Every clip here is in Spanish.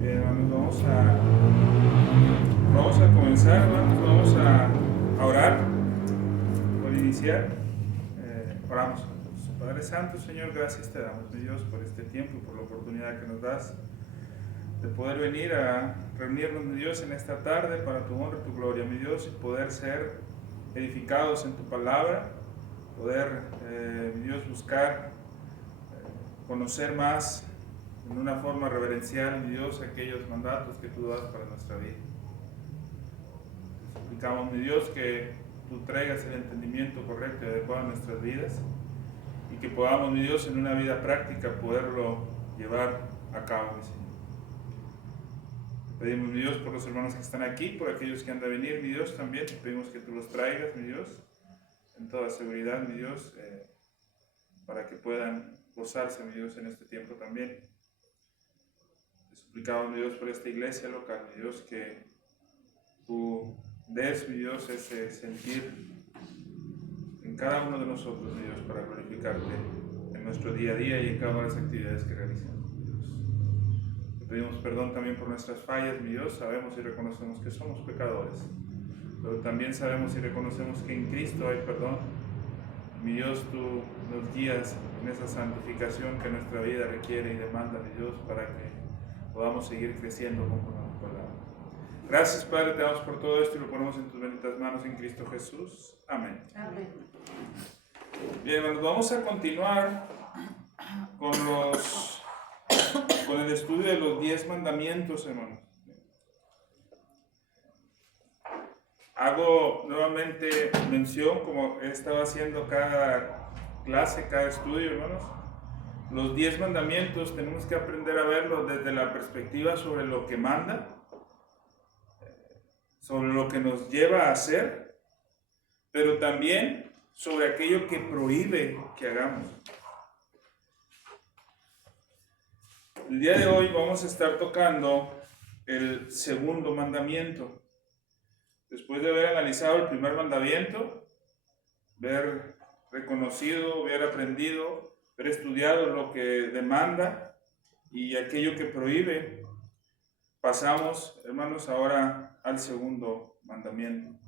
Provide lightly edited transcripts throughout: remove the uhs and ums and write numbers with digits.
Bien, hermanos, vamos a comenzar, hermanos, vamos a orar por iniciar. Oramos. Padre Santo, Señor, gracias te damos, mi Dios, por este tiempo, por la oportunidad que nos das de poder venir a reunirnos, mi Dios, en esta tarde para tu honra y tu gloria, mi Dios, y poder ser edificados en tu palabra, poder, mi Dios, buscar conocer más en una forma reverencial, mi Dios, aquellos mandatos que tú das para nuestra vida. Te suplicamos, mi Dios, que tú traigas el entendimiento correcto y adecuado a nuestras vidas y que podamos, mi Dios, en una vida práctica poderlo llevar a cabo, mi Señor. Te pedimos, mi Dios, por los hermanos que están aquí, por aquellos que han de venir, mi Dios, también te pedimos que tú los traigas, mi Dios, en toda seguridad, mi Dios, para que puedan gozarse, mi Dios, en este tiempo también. Te suplicamos, mi Dios, por esta iglesia local, mi Dios, que tú des, mi Dios, ese sentir en cada uno de nosotros, mi Dios, para glorificarte en nuestro día a día y en cada una de las actividades que realizamos, mi Dios. Te pedimos perdón también por nuestras fallas, mi Dios. Sabemos y reconocemos que somos pecadores, pero también sabemos y reconocemos que en Cristo hay perdón. Mi Dios, tú nos guías en esa santificación que nuestra vida requiere y demanda, mi Dios, para que podamos seguir creciendo conforme a tu palabra. Gracias, Padre, te damos por todo esto y lo ponemos en tus benditas manos en Cristo Jesús. Amén. Amén. Bien, hermanos, vamos a continuar con el estudio de los 10 mandamientos, hermanos. Hago nuevamente mención, como he estado haciendo cada clase, cada estudio, hermanos. Los 10 mandamientos tenemos que aprender a verlos desde la perspectiva sobre lo que manda, sobre lo que nos lleva a hacer, pero también sobre aquello que prohíbe que hagamos. El día de hoy vamos a estar tocando el segundo mandamiento. Después de haber analizado el primer mandamiento, haber reconocido, haber aprendido, haber estudiado lo que demanda y aquello que prohíbe, pasamos, hermanos, ahora al segundo mandamiento.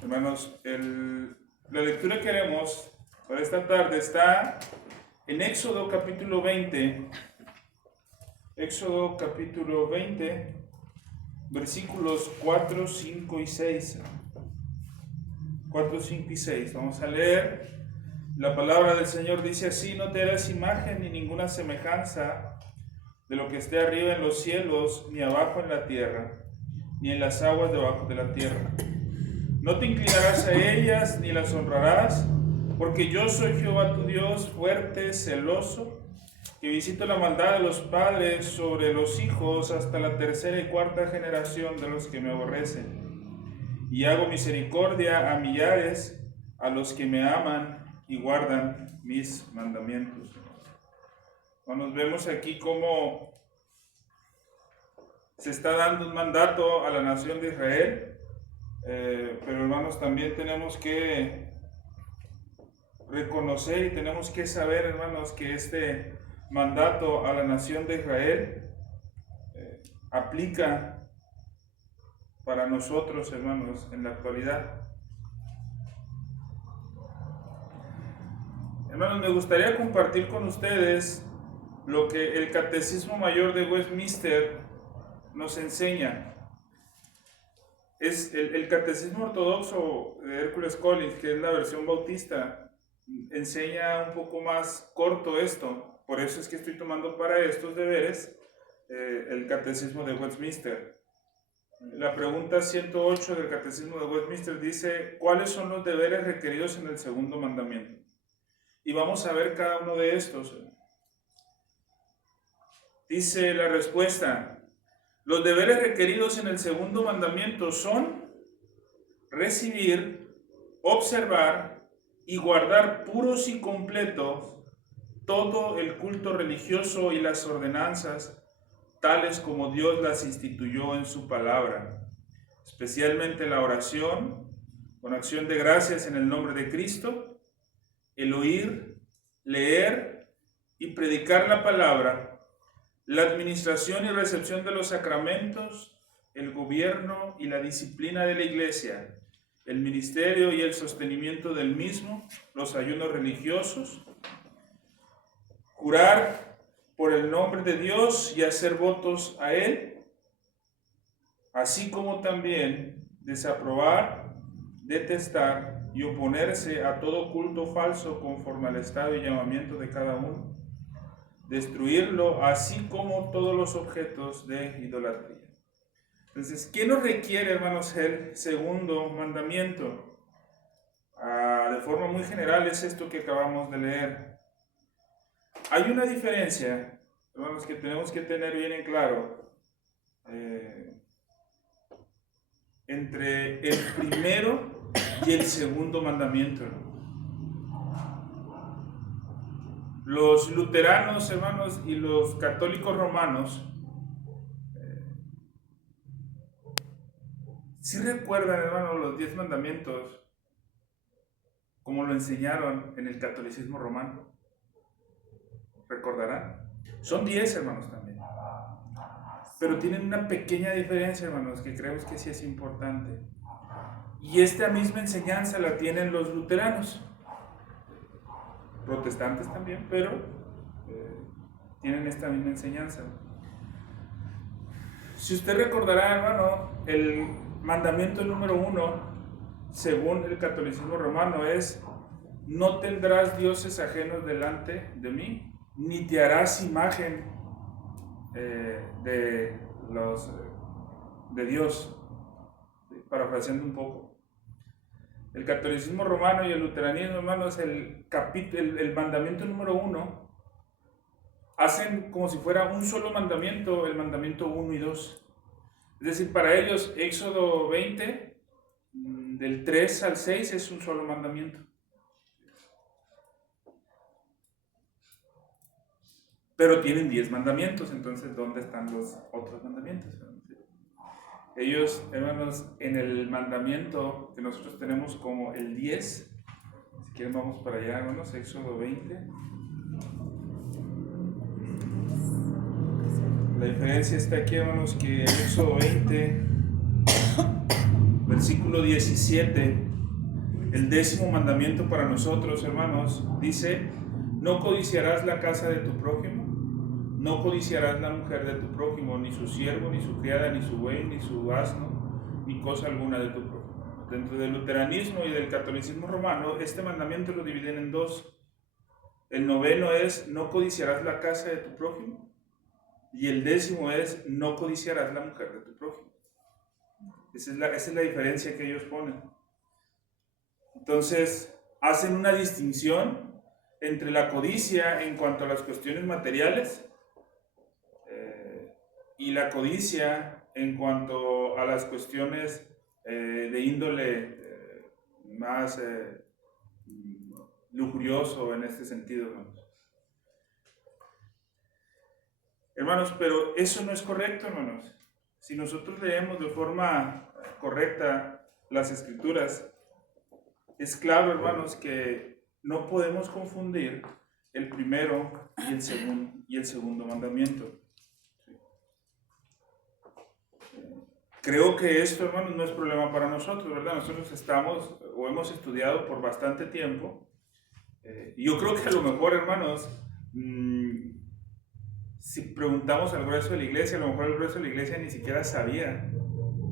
Hermanos, la lectura que haremos para esta tarde está en Éxodo capítulo 20. Éxodo capítulo 20, versículos 4, 5 y 6. 4, 5 y 6. Vamos a leer. La palabra del Señor dice así: no te harás imagen ni ninguna semejanza de lo que esté arriba en los cielos, ni abajo en la tierra, ni en las aguas debajo de la tierra. No te inclinarás a ellas, ni las honrarás, porque yo soy Jehová tu Dios, fuerte, celoso, que visito la maldad de los padres sobre los hijos hasta la tercera y cuarta generación de los que me aborrecen. Y hago misericordia a millares, a los que me aman y guardan mis mandamientos. Nos vemos aquí cómo se está dando un mandato a la nación de Israel. Pero hermanos, también tenemos que reconocer y tenemos que saber, hermanos, que este mandato a la nación de Israel aplica para nosotros, hermanos, en la actualidad. Hermanos, me gustaría compartir con ustedes lo que el Catecismo Mayor de Westminster nos enseña. Es el Catecismo Ortodoxo de Hércules Collins, que es la versión bautista, enseña un poco más corto esto. Por eso es que estoy tomando para estos deberes el Catecismo de Westminster. La pregunta 108 del Catecismo de Westminster dice: ¿cuáles son los deberes requeridos en el segundo mandamiento? Y vamos a ver cada uno de estos. Dice la respuesta: los deberes requeridos en el segundo mandamiento son recibir, observar y guardar puros y completos todo el culto religioso y las ordenanzas, tales como Dios las instituyó en su palabra, especialmente la oración, con acción de gracias en el nombre de Cristo, el oír, leer y predicar la palabra, la administración y recepción de los sacramentos, el gobierno y la disciplina de la Iglesia, el ministerio y el sostenimiento del mismo, los ayunos religiosos, jurar por el nombre de Dios y hacer votos a Él, así como también desaprobar, detestar y oponerse a todo culto falso conforme al estado y llamamiento de cada uno, destruirlo, así como todos los objetos de idolatría. Entonces, ¿qué nos requiere, hermanos, el segundo mandamiento? De forma muy general es esto que acabamos de leer. Hay una diferencia, hermanos, que tenemos que tener bien en claro entre el primero y el segundo mandamiento. Los luteranos, hermanos, y los católicos romanos sí recuerdan, hermanos, los 10 mandamientos como lo enseñaron en el catolicismo romano. ¿Recordarán? Son 10, hermanos, también. Pero tienen una pequeña diferencia, hermanos, que creemos que sí es importante. Y esta misma enseñanza la tienen los luteranos. Protestantes también, pero tienen esta misma enseñanza. Si usted recordará, hermano, el mandamiento número 1, según el catolicismo romano, es: no tendrás dioses ajenos delante de mí, ni te harás imagen de Dios. Parafraseando un poco. El catolicismo romano y el luteranismo, hermanos, el mandamiento número 1, hacen como si fuera un solo mandamiento, el mandamiento 1 y 2. Es decir, para ellos, Éxodo 20, del 3 al 6, es un solo mandamiento. Pero tienen 10 mandamientos, entonces, ¿dónde están los otros mandamientos? Ellos, hermanos, en el mandamiento que nosotros tenemos como el 10, si quieren vamos para allá, hermanos, Éxodo 20. La diferencia está aquí, hermanos, que en Éxodo 20, versículo 17, el 10º mandamiento para nosotros, hermanos, dice: no codiciarás la casa de tu prójimo, no codiciarás la mujer de tu prójimo, ni su siervo, ni su criada, ni su buey, ni su asno, ni cosa alguna de tu prójimo. Dentro del luteranismo y del catolicismo romano, este mandamiento lo dividen en dos. El 9º es: no codiciarás la casa de tu prójimo, y el 10º es: no codiciarás la mujer de tu prójimo. Esa es la diferencia que ellos ponen. Entonces, hacen una distinción entre la codicia en cuanto a las cuestiones materiales y la codicia en cuanto a las cuestiones de índole más lujurioso en este sentido, hermanos. Pero eso no es correcto, hermanos. Si nosotros leemos de forma correcta las Escrituras, es claro, hermanos, que no podemos confundir el primero y el segundo mandamiento. Creo que esto, hermanos, no es problema para nosotros, ¿verdad? Nosotros estamos o hemos estudiado por bastante tiempo. Y yo creo que a lo mejor, hermanos, si preguntamos al grueso de la iglesia, a lo mejor el grueso de la iglesia ni siquiera sabía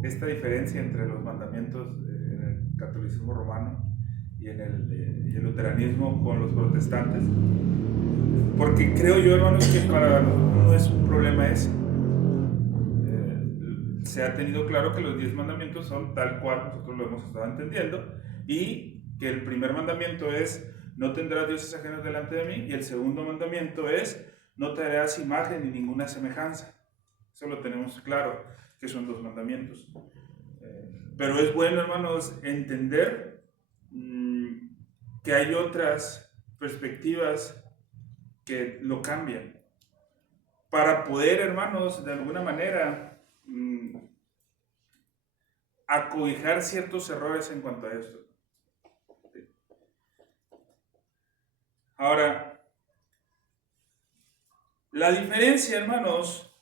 esta diferencia entre los mandamientos en el catolicismo romano y en el luteranismo con los protestantes. Porque creo yo, hermanos, que para nosotros no es un problema ese. Se ha tenido claro que los 10 mandamientos son tal cual nosotros lo hemos estado entendiendo, y que el primer mandamiento es: no tendrás dioses ajenos delante de mí, y el segundo mandamiento es: no te harás imagen ni ninguna semejanza. Eso lo tenemos claro, que son 2 mandamientos. Pero es bueno, hermanos, entender que hay otras perspectivas que lo cambian, para poder, hermanos, de alguna manera a cobijar ciertos errores en cuanto a esto. Ahora, la diferencia, hermanos,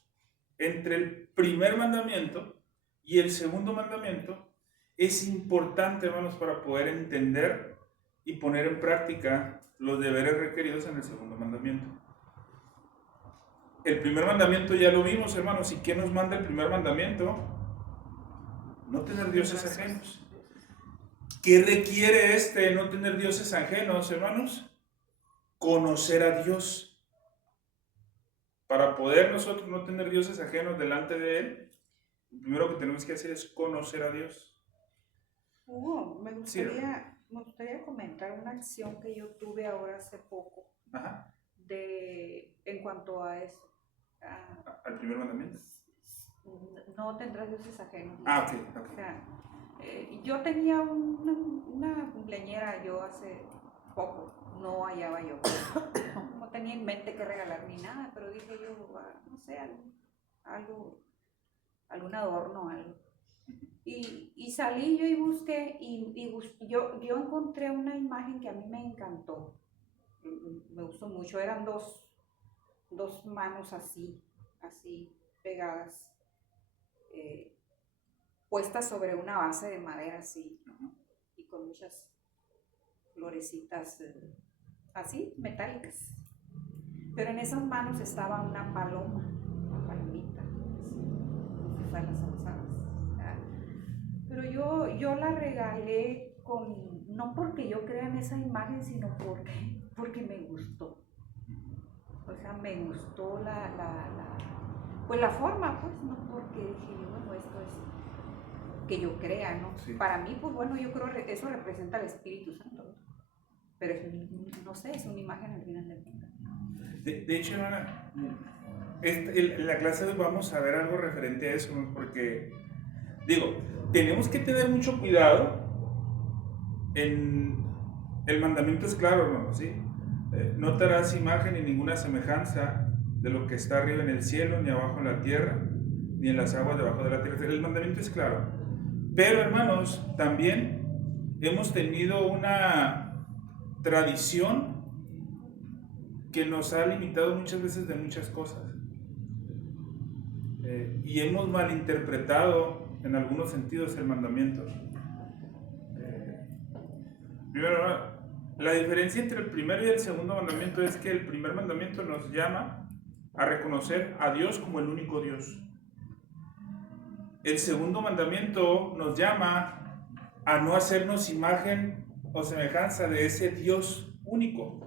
entre el primer mandamiento y el segundo mandamiento es importante, hermanos, para poder entender y poner en práctica los deberes requeridos en el segundo mandamiento. El primer mandamiento ya lo vimos, hermanos. ¿Y qué nos manda el primer mandamiento? No tener dioses ajenos. ¿Qué requiere no tener dioses ajenos, hermanos? Conocer a Dios. Para poder nosotros no tener dioses ajenos delante de Él, lo primero que tenemos que hacer es conocer a Dios. Hugo, me gustaría comentar una acción que yo tuve ahora hace poco. Ajá. En cuanto a eso. ¿Al primer mandamiento? No tendrás dioses ajenos. Ok. O sea, yo tenía una cumpleañera yo hace poco, no hallaba yo. No tenía en mente qué regalar ni nada, pero dije yo, no sé, algún adorno, algo. Y salí yo y busqué, yo encontré una imagen que a mí me encantó, me gustó mucho. Eran dos manos así pegadas, puestas sobre una base de madera así, y con muchas florecitas así, metálicas. Pero en esas manos estaba una palomita, así, esas las alzadas. Pero yo la regalé no porque yo crea en esa imagen, sino porque me gustó. O sea, me gustó la forma, pues, no porque dije yo, bueno, esto es que yo crea, ¿no? Sí. Para mí, pues bueno, yo creo que eso representa al Espíritu Santo, ¿no? Pero no sé, es una imagen al final del día. De hecho, hermana, en la clase de hoy vamos a ver algo referente a eso, ¿no? Porque, tenemos que tener mucho cuidado. El mandamiento es claro, hermano, ¿sí? No te harás imagen ni ninguna semejanza de lo que está arriba en el cielo, ni abajo en la tierra, ni en las aguas debajo de la tierra. El mandamiento es claro. Pero, hermanos, también hemos tenido una tradición que nos ha limitado muchas veces de muchas cosas. Y hemos malinterpretado en algunos sentidos el mandamiento. Primero, la diferencia entre el primer y el segundo mandamiento es que el primer mandamiento nos llama a reconocer a Dios como el único Dios. El segundo mandamiento nos llama a no hacernos imagen o semejanza de ese Dios único.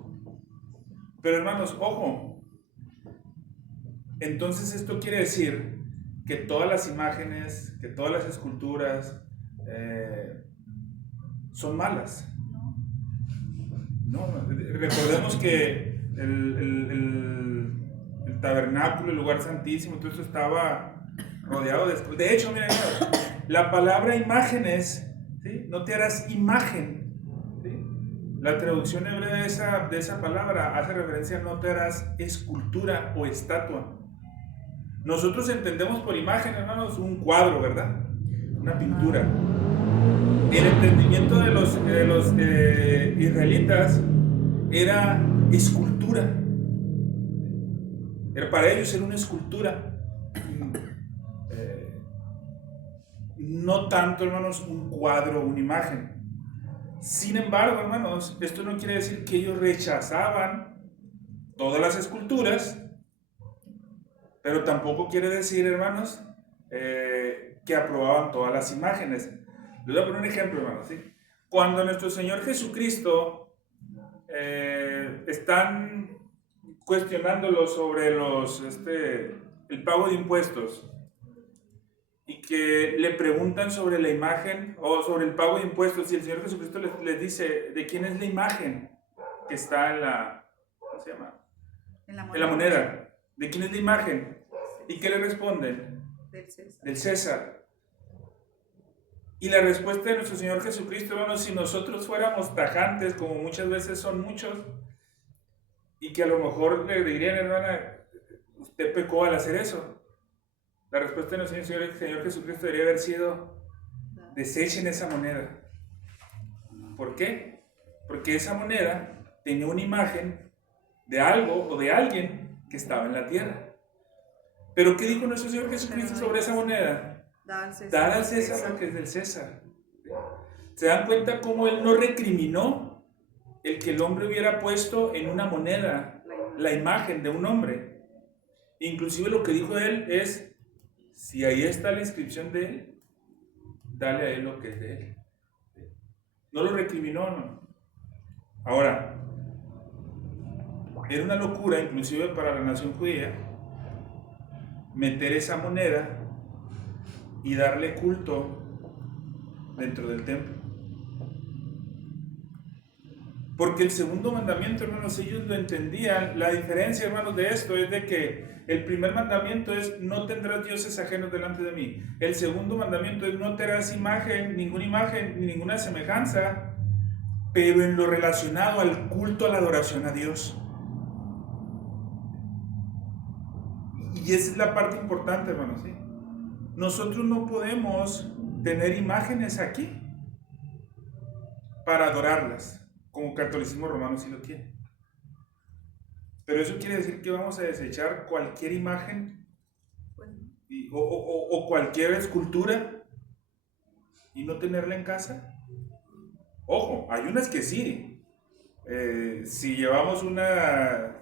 Pero, hermanos, ojo, entonces esto quiere decir que todas las imágenes, que todas las esculturas son malas. No, recordemos que el tabernáculo, el lugar santísimo, todo eso estaba rodeado de hecho, miren, la palabra imágenes, ¿sí? No te harás imagen, ¿sí? La traducción hebrea de esa palabra hace referencia a no te harás escultura o estatua. Nosotros entendemos por imagen, hermanos, un cuadro, ¿verdad? Una pintura. El entendimiento de los israelitas era escultura. Para ellos era una escultura. No tanto, hermanos, un cuadro, una imagen. Sin embargo, hermanos, esto no quiere decir que ellos rechazaban todas las esculturas, pero tampoco quiere decir, hermanos, que aprobaban todas las imágenes. Les voy a poner un ejemplo, hermanos, ¿sí? Cuando nuestro Señor Jesucristo están cuestionándolo sobre el pago de impuestos, y que le preguntan sobre la imagen o sobre el pago de impuestos, y el Señor Jesucristo les dice, ¿de quién es la imagen que está en la, ¿cómo se llama? En la moneda. ¿De quién es la imagen? ¿Y qué le responden? Del César. Y la respuesta de nuestro Señor Jesucristo, hermanos, si nosotros fuéramos tajantes, como muchas veces son muchos, y que a lo mejor le dirían, hermana, usted pecó al hacer eso, la respuesta de nuestro Señor Jesucristo debería haber sido, desechen esa moneda. ¿Por qué? Porque esa moneda tenía una imagen de algo o de alguien que estaba en la tierra. Pero ¿qué dijo nuestro Señor Jesucristo sobre esa moneda? Dar al César lo que es del César. ¿Se dan cuenta cómo Él no recriminó el que el hombre hubiera puesto en una moneda la imagen de un hombre? Inclusive lo que dijo Él es, si ahí está la inscripción de Él, dale a Él lo que es de Él. No lo recriminó, no. Ahora, era una locura, inclusive para la nación judía, meter esa moneda y darle culto dentro del templo. Porque el segundo mandamiento, hermanos, ellos lo entendían. La diferencia, hermanos, de esto es de que el primer mandamiento es no tendrás dioses ajenos delante de mí. El segundo mandamiento es no tendrás imagen, ni ninguna semejanza, pero en lo relacionado al culto, a la adoración a Dios. Y esa es la parte importante, hermanos, ¿sí? Nosotros no podemos tener imágenes aquí para adorarlas, como el catolicismo romano sí lo tiene. Pero eso quiere decir que vamos a desechar cualquier imagen o cualquier escultura y no tenerla en casa. Ojo, hay unas que sí. Si llevamos una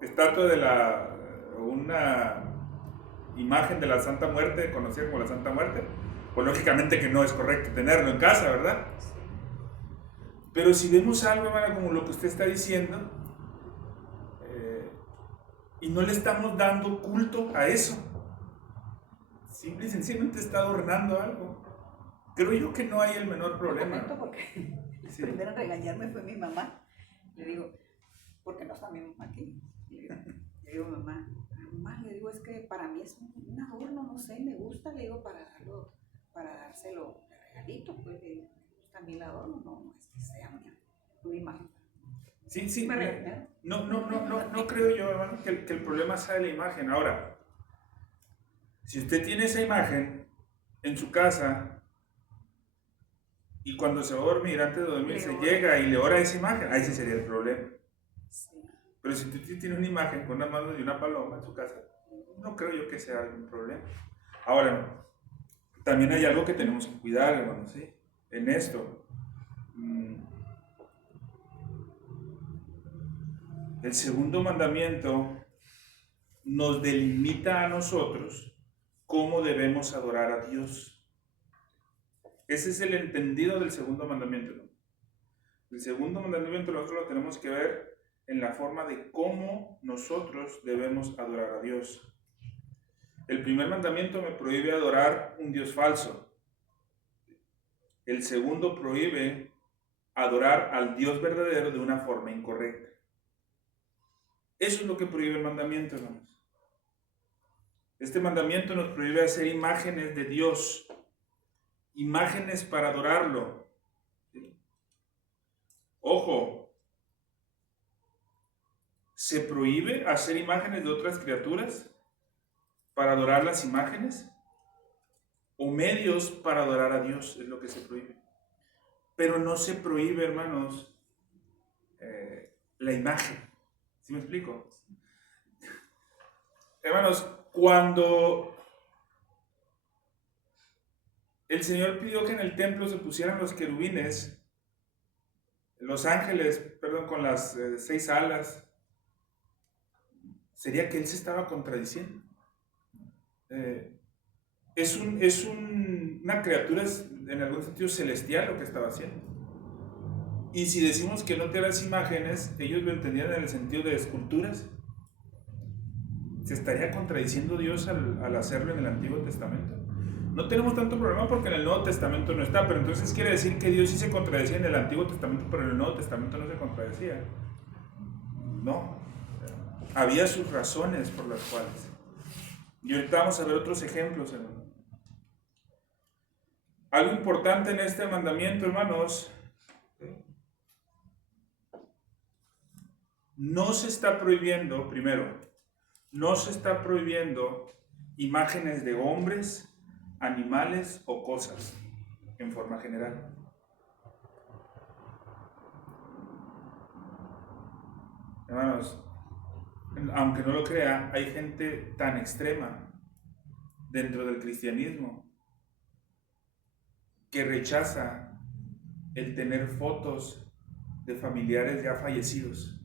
estatua una imagen de la Santa Muerte, conocida como la Santa Muerte, pues lógicamente que no es correcto tenerlo en casa, ¿verdad? Pero si vemos algo, hermano, como lo que usted está diciendo, y no le estamos dando culto a eso, simple y sencillamente está adornando algo, creo yo que no hay el menor problema. Porque sí. Primero en regañarme fue mi mamá. Le digo, porque no está mi mamá aquí. Le digo, mamá, le digo, es que para mí es un adorno, no sé, me gusta, le digo, para dárselo de regalito, pues le digo, me gusta a mí el adorno, no es que sea una imagen. Sí, no creo yo, hermano, que el problema sea de la imagen. Ahora, si usted tiene esa imagen en su casa y cuando se va a dormir, antes de dormir, se llega y le ora a esa imagen, ahí sí sería el problema. Sí. Pero si usted tiene una imagen con una mano y una paloma en su casa, no creo yo que sea algún problema. Ahora, también hay algo que tenemos que cuidar, hermano, ¿sí? En esto. El segundo mandamiento nos delimita a nosotros cómo debemos adorar a Dios. Ese es el entendido del segundo mandamiento, ¿no? El segundo mandamiento nosotros lo tenemos que ver en la forma de cómo nosotros debemos adorar a Dios. El primer mandamiento me prohíbe adorar un Dios falso. El segundo prohíbe adorar al Dios verdadero de una forma incorrecta. Eso es lo que prohíbe el mandamiento, hermanos. Este mandamiento nos prohíbe hacer imágenes de Dios, imágenes para adorarlo. Ojo, ¿se prohíbe hacer imágenes de otras criaturas para adorar las imágenes? O medios para adorar a Dios es lo que se prohíbe. Pero no se prohíbe, hermanos, la imagen. ¿Sí me explico? Hermanos, cuando el Señor pidió que en el templo se pusieran los querubines, los ángeles, con las 6 alas, sería que Él se estaba contradiciendo. Es una criatura en algún sentido celestial lo que estaba haciendo. Y si decimos que no te las imágenes, ellos lo entendían en el sentido de esculturas. Se estaría contradiciendo Dios al hacerlo en el Antiguo Testamento. No tenemos tanto problema porque en el Nuevo Testamento no está, pero entonces quiere decir que Dios sí se contradecía en el Antiguo Testamento, pero en el Nuevo Testamento no se contradecía. No. Había sus razones por las cuales. Y ahorita vamos a ver otros ejemplos, hermano. Algo importante en este mandamiento, hermanos, no se está prohibiendo, primero, no se está prohibiendo imágenes de hombres, animales o cosas en forma general. Hermanos, aunque no lo crea, hay gente tan extrema dentro del cristianismo que rechaza el tener fotos de familiares ya fallecidos.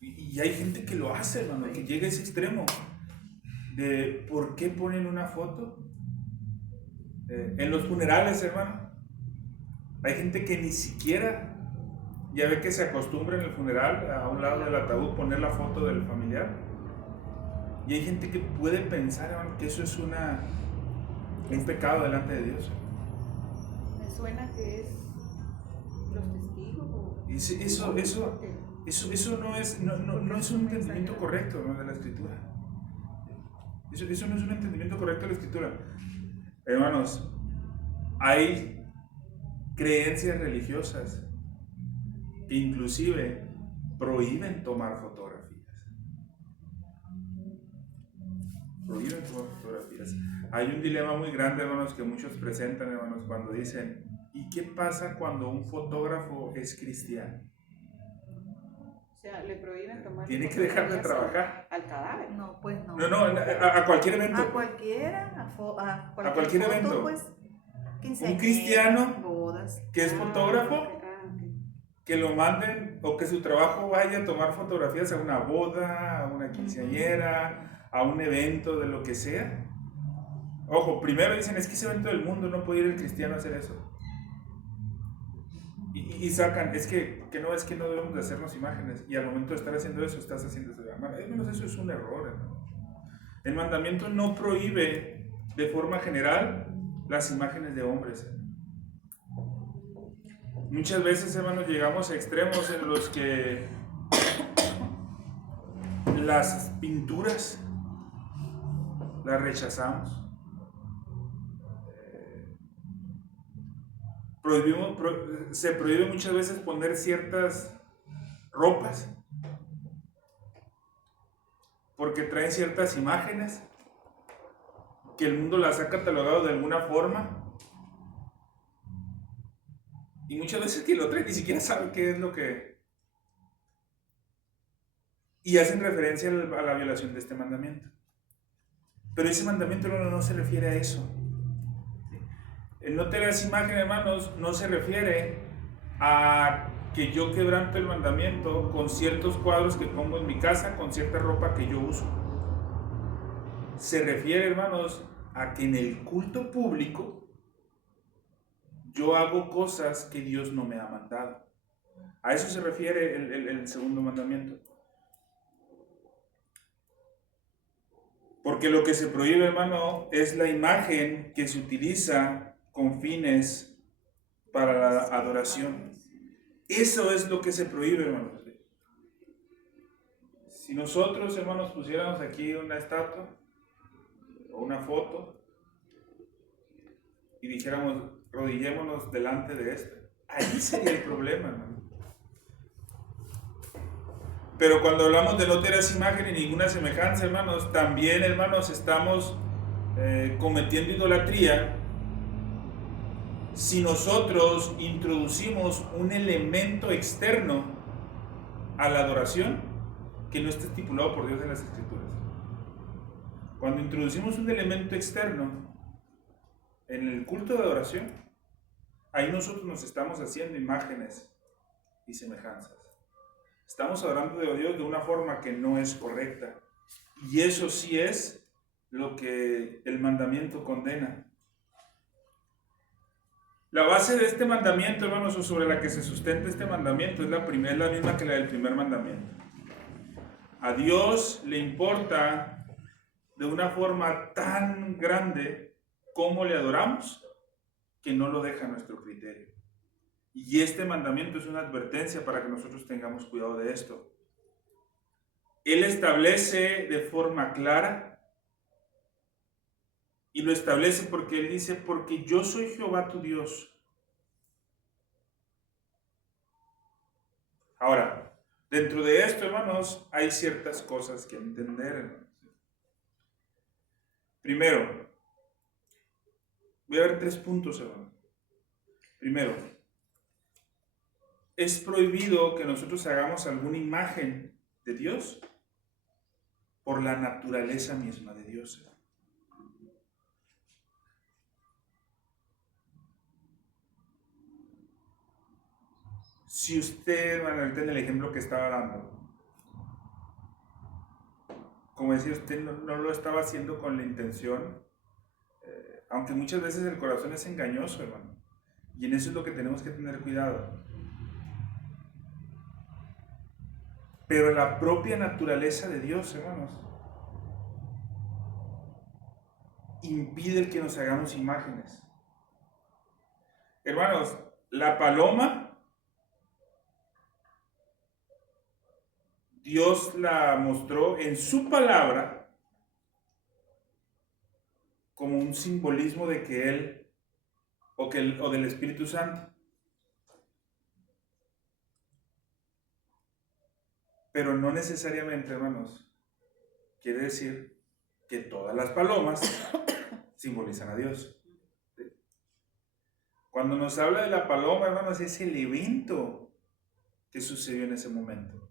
Y hay gente que lo hace, hermano, que llega a ese extremo de ¿por qué ponen una foto? En los funerales, hermano, hay gente que ni siquiera, ya ve que se acostumbra en el funeral a un lado del ataúd poner la foto del familiar, y hay gente que puede pensar, hermano, que eso es un pecado delante de Dios. Me suena que es los testigos o... Eso no es un entendimiento correcto, ¿no?, de la Escritura. Eso no es un entendimiento correcto de la Escritura. Hermanos, hay creencias religiosas que inclusive prohíben tomar fotografías. Hay un dilema muy grande, hermanos, que muchos presentan, hermanos, cuando dicen, ¿y qué pasa cuando un fotógrafo es cristiano? O sea, le prohíben tomar... Tiene que dejar de trabajar. Al cadáver. No, pues no. No, a cualquier evento. A cualquiera, a cualquier foto, evento. Pues, Un cristiano bodas. que es fotógrafo, Okay. que lo manden o que su trabajo vaya a tomar fotografías a una boda, a una quinceañera, a un evento de lo que sea. Ojo, primero dicen, es que ese evento del mundo no puede ir el cristiano a hacer eso. Y sacan, es que no debemos de hacernos imágenes, y al momento de estar haciendo eso, estás haciendo eso. Al menos eso es un error, hermano. El mandamiento no prohíbe de forma general las imágenes de hombres. Muchas veces, hermanos, llegamos a extremos en los que las pinturas las rechazamos. Se prohíbe muchas veces poner ciertas ropas porque traen ciertas imágenes que el mundo las ha catalogado de alguna forma, y muchas veces que lo traen ni siquiera saben qué es lo que, y hacen referencia a la violación de este mandamiento. Pero ese mandamiento no se refiere a eso. El no tener esa imagen, hermanos, no se refiere a que yo quebranto el mandamiento con ciertos cuadros que pongo en mi casa, con cierta ropa que yo uso. Se refiere, hermanos, a que en el culto público yo hago cosas que Dios no me ha mandado. A eso se refiere el segundo mandamiento. Porque lo que se prohíbe, hermano, es la imagen que se utiliza con fines para la adoración. Eso es lo que se prohíbe, hermanos. Si nosotros, hermanos, pusiéramos aquí una estatua o una foto y dijéramos, rodillémonos delante de esta, ahí sería el problema, hermano. Pero cuando hablamos de no tener esa imagen y ninguna semejanza, hermanos, también, hermanos, estamos cometiendo idolatría si nosotros introducimos un elemento externo a la adoración que no está estipulado por Dios en las Escrituras. Cuando introducimos un elemento externo en el culto de adoración, ahí nosotros nos estamos haciendo imágenes y semejanzas. Estamos adorando a Dios de una forma que no es correcta. Y eso sí es lo que el mandamiento condena. La base de este mandamiento, hermanos, o sobre la que se sustenta este mandamiento, es la misma que la del primer mandamiento. A Dios le importa de una forma tan grande cómo le adoramos, que no lo deja a nuestro criterio. Y este mandamiento es una advertencia para que nosotros tengamos cuidado de esto. Él establece de forma clara, y lo establece porque Él dice, porque yo soy Jehová tu Dios. Ahora, dentro de esto, hermanos, hay ciertas cosas que entender, hermanos. Primero, Voy a ver 3 puntos, hermano. Primero, es prohibido que nosotros hagamos alguna imagen de Dios por la naturaleza misma de Dios. Si usted, hermano, ahorita en el ejemplo que estaba dando, como decía, usted no lo estaba haciendo con la intención, aunque muchas veces el corazón es engañoso, hermano, y en eso es lo que tenemos que tener cuidado. Pero la propia naturaleza de Dios, hermanos, impide el que nos hagamos imágenes. Hermanos, la paloma, Dios la mostró en su palabra como un simbolismo de que Él, o del Espíritu Santo. Pero no necesariamente, hermanos, quiere decir que todas las palomas simbolizan a Dios. Cuando nos habla de la paloma, hermanos, es el evento que sucedió en ese momento.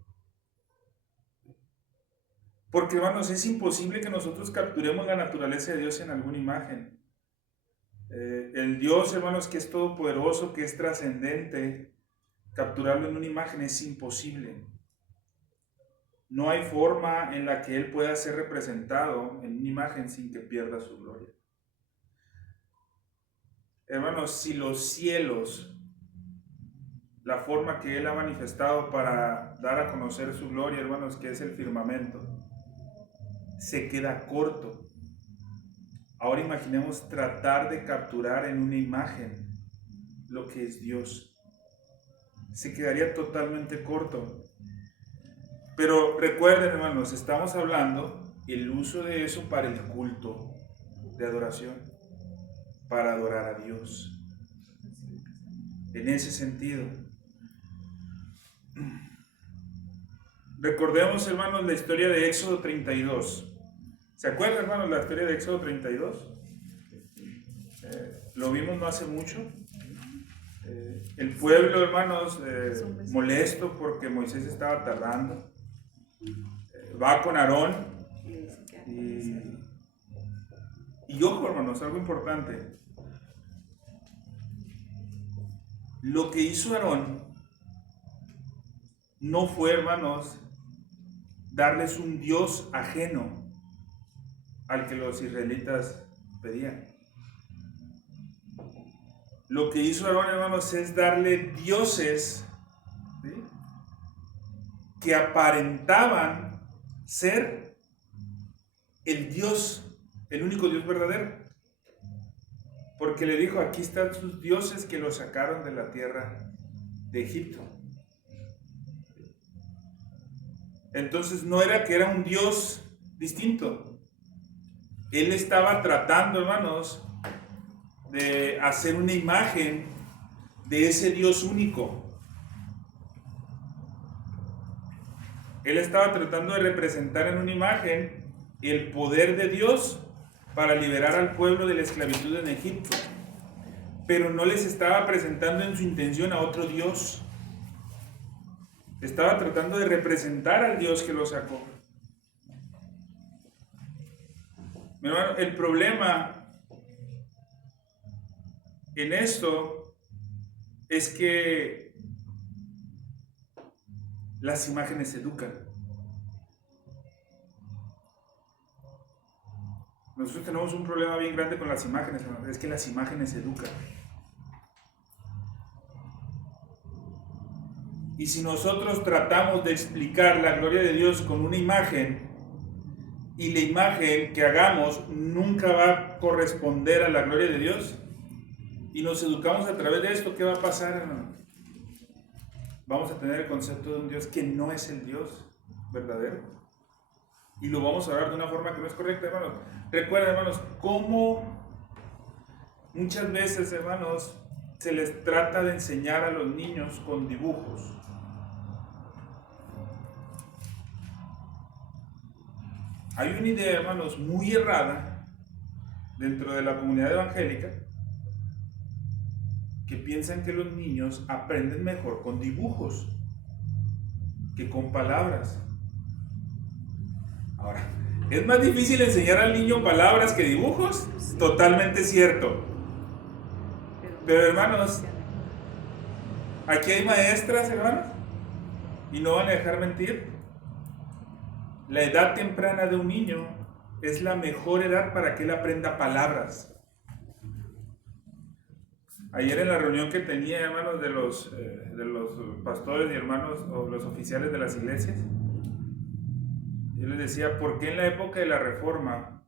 Porque, hermanos, es imposible que nosotros capturemos la naturaleza de Dios en alguna imagen. El Dios, hermanos, que es todopoderoso, que es trascendente, capturarlo en una imagen es imposible. No hay forma en la que Él pueda ser representado en una imagen sin que pierda su gloria. Hermanos, si los cielos, la forma que Él ha manifestado para dar a conocer su gloria, hermanos, que es el firmamento, se queda corto. Ahora imaginemos tratar de capturar en una imagen lo que es Dios. Se quedaría totalmente corto. Pero recuerden, hermanos, estamos hablando el uso de eso para el culto de adoración, para adorar a Dios. En ese sentido, recordemos, hermanos, la historia de Éxodo 32. ¿Se acuerdan, hermanos, la historia de Éxodo 32? Lo vimos no hace mucho. El pueblo, hermanos, molesto porque Moisés estaba tardando, va con Aarón y ojo, hermanos, algo importante. Lo que hizo Aarón no fue, hermanos, darles un Dios ajeno al que los israelitas pedían. Lo que hizo Aarón, hermanos, es darle dioses, ¿sí?, que aparentaban ser el Dios, el único Dios verdadero. Porque le dijo, aquí están sus dioses que los sacaron de la tierra de Egipto. Entonces no era que era un Dios distinto. Él estaba tratando, hermanos, de hacer una imagen de ese Dios único. Él estaba tratando de representar en una imagen el poder de Dios para liberar al pueblo de la esclavitud en Egipto. Pero no les estaba presentando en su intención a otro Dios. Estaba tratando de representar al Dios que lo sacó. Mi hermano, el problema en esto es que las imágenes educan. Nosotros tenemos un problema bien grande con las imágenes, hermano. Es que las imágenes educan. Y si nosotros tratamos de explicar la gloria de Dios con una imagen, y la imagen que hagamos nunca va a corresponder a la gloria de Dios, y nos educamos a través de esto, ¿qué va a pasar, hermano? Vamos a tener el concepto de un Dios que no es el Dios verdadero. Y lo vamos a hablar de una forma que no es correcta, hermanos. Recuerden, hermanos, cómo muchas veces, hermanos, se les trata de enseñar a los niños con dibujos. Hay una idea, hermanos, muy errada dentro de la comunidad evangélica, que piensan que los niños aprenden mejor con dibujos que con palabras. Ahora, ¿es más difícil enseñar al niño palabras que dibujos? Totalmente cierto. Pero hermanos, aquí hay maestras, hermanos, y no van a dejar mentir. La edad temprana de un niño es la mejor edad para que él aprenda palabras. Ayer en la reunión que tenía, hermanos, de los pastores y hermanos o los oficiales de las iglesias, yo les decía, ¿por qué en la época de la Reforma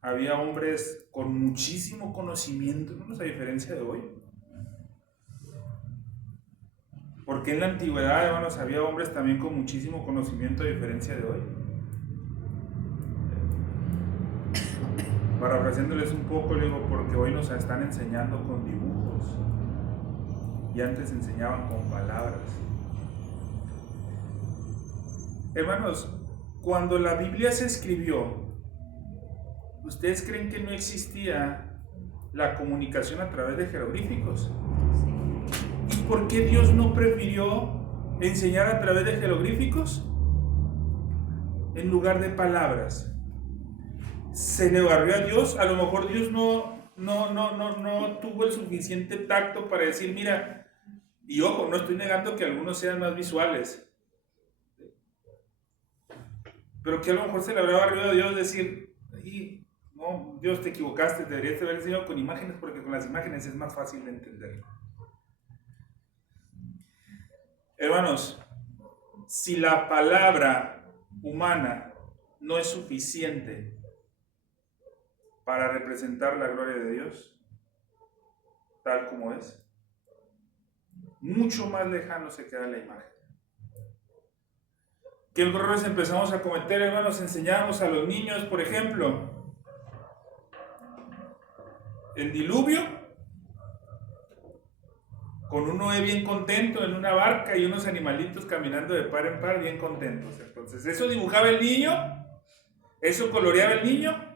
había hombres con muchísimo conocimiento, hermanos, a diferencia de hoy? ¿Por qué en la antigüedad, hermanos, había hombres también con muchísimo conocimiento a diferencia de hoy? Parafraseándoles un poco, le digo, porque hoy nos están enseñando con dibujos y antes enseñaban con palabras. Hermanos, cuando la Biblia se escribió, ¿ustedes creen que no existía la comunicación a través de jeroglíficos? ¿Y por qué Dios no prefirió enseñar a través de jeroglíficos en lugar de palabras? ¿Se le barrió a Dios? A lo mejor Dios no tuvo el suficiente tacto para decir, mira, y ojo, no estoy negando que algunos sean más visuales, pero que a lo mejor se le habrá barrido a Dios decir, no, Dios, te equivocaste, deberías haber enseñado con imágenes, porque con las imágenes es más fácil de entender. Hermanos, si la palabra humana no es suficiente para representar la gloria de Dios, tal como es, mucho más lejano se queda la imagen. ¿Qué errores empezamos a cometer, hermanos? Enseñamos a los niños, por ejemplo, el diluvio, con un Noé bien contento en una barca y unos animalitos caminando de par en par bien contentos. Entonces, eso dibujaba el niño, eso coloreaba el niño.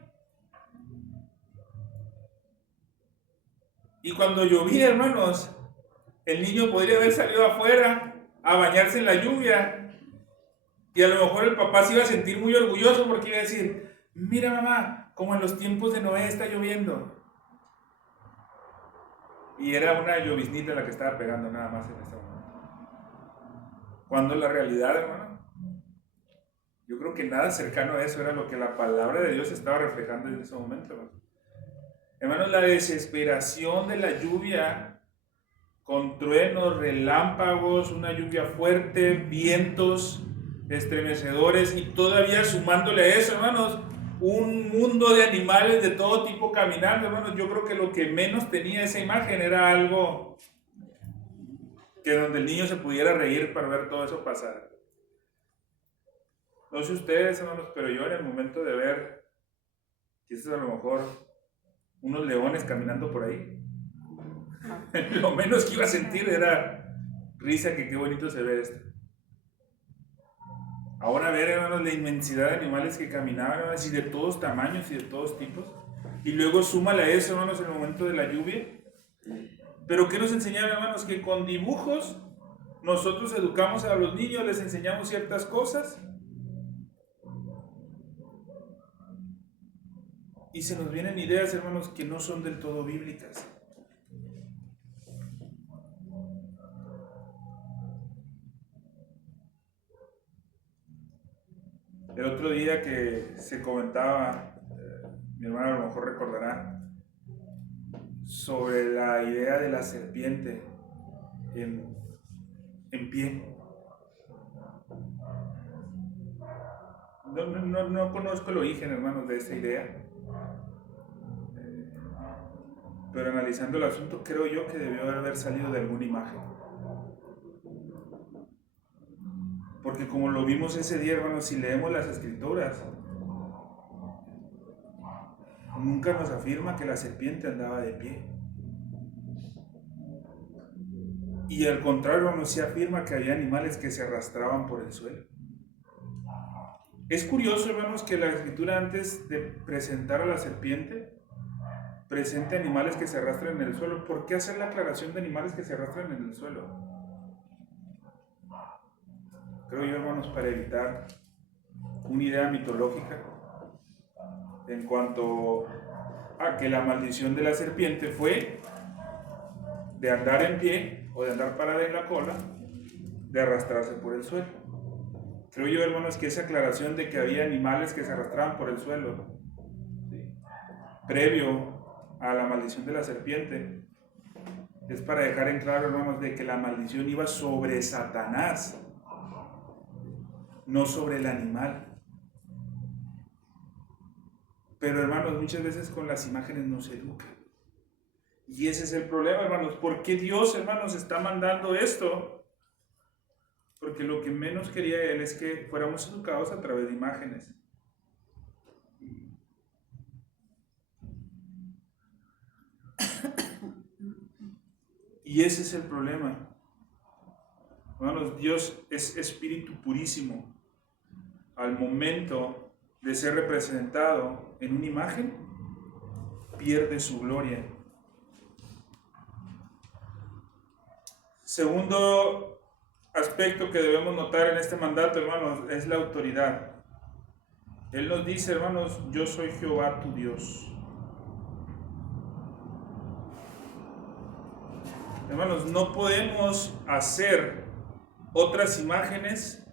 Y cuando llovía, hermanos, el niño podría haber salido afuera a bañarse en la lluvia. Y a lo mejor el papá se iba a sentir muy orgulloso porque iba a decir, mira mamá, como en los tiempos de Noé está lloviendo. Y era una lloviznita la que estaba pegando nada más en ese momento. Cuando la realidad, hermano, yo creo que nada cercano a eso era lo que la palabra de Dios estaba reflejando en ese momento, hermano. Hermanos, la desesperación de la lluvia, con truenos, relámpagos, una lluvia fuerte, vientos estremecedores, y todavía sumándole a eso, hermanos, un mundo de animales de todo tipo caminando, hermanos. Yo creo que lo que menos tenía esa imagen era algo que donde el niño se pudiera reír para ver todo eso pasar. No sé ustedes, hermanos, pero yo en el momento de ver, quizás a lo mejor, unos leones caminando por ahí, lo menos que iba a sentir era risa, que qué bonito se ve esto. Ahora ver, hermanos, la inmensidad de animales que caminaban, hermanos, y de todos tamaños y de todos tipos. Y luego súmale a eso, hermanos, en el momento de la lluvia. Pero ¿qué nos enseñaron, hermanos? Que con dibujos nosotros educamos a los niños, les enseñamos ciertas cosas. Y se nos vienen ideas, hermanos, que no son del todo bíblicas. El otro día que se comentaba, mi hermano a lo mejor recordará, sobre la idea de la serpiente en pie. No conozco el origen, hermanos, de esa idea. Pero analizando el asunto, creo yo que debió haber salido de alguna imagen. Porque como lo vimos ese día, hermanos, si leemos las escrituras, nunca nos afirma que la serpiente andaba de pie. Y al contrario, hermanos, sí afirma que había animales que se arrastraban por el suelo. Es curioso, hermanos, que la escritura, antes de presentar a la serpiente, presente animales que se arrastran en el suelo. ¿Por qué hacer la aclaración de animales que se arrastran en el suelo? Creo yo, hermanos, para evitar una idea mitológica en cuanto a que la maldición de la serpiente fue de andar en pie o de andar parada en la cola, de arrastrarse por el suelo. Creo yo, hermanos, que esa aclaración de que había animales que se arrastraban por el suelo, ¿sí?, previo a la maldición de la serpiente, es para dejar en claro, hermanos, de que la maldición iba sobre Satanás, no sobre el animal. Pero, hermanos, muchas veces con las imágenes nos educan. Y ese es el problema, hermanos. ¿Por qué Dios, hermanos, está mandando esto? Porque lo que menos quería Él es que fuéramos educados a través de imágenes. Y ese es el problema. Hermanos, Dios es espíritu purísimo. Al momento de ser representado en una imagen, pierde su gloria. Segundo aspecto que debemos notar en este mandato, hermanos, es la autoridad. Él nos dice, hermanos, yo soy Jehová tu Dios. Hermanos, no podemos hacer otras imágenes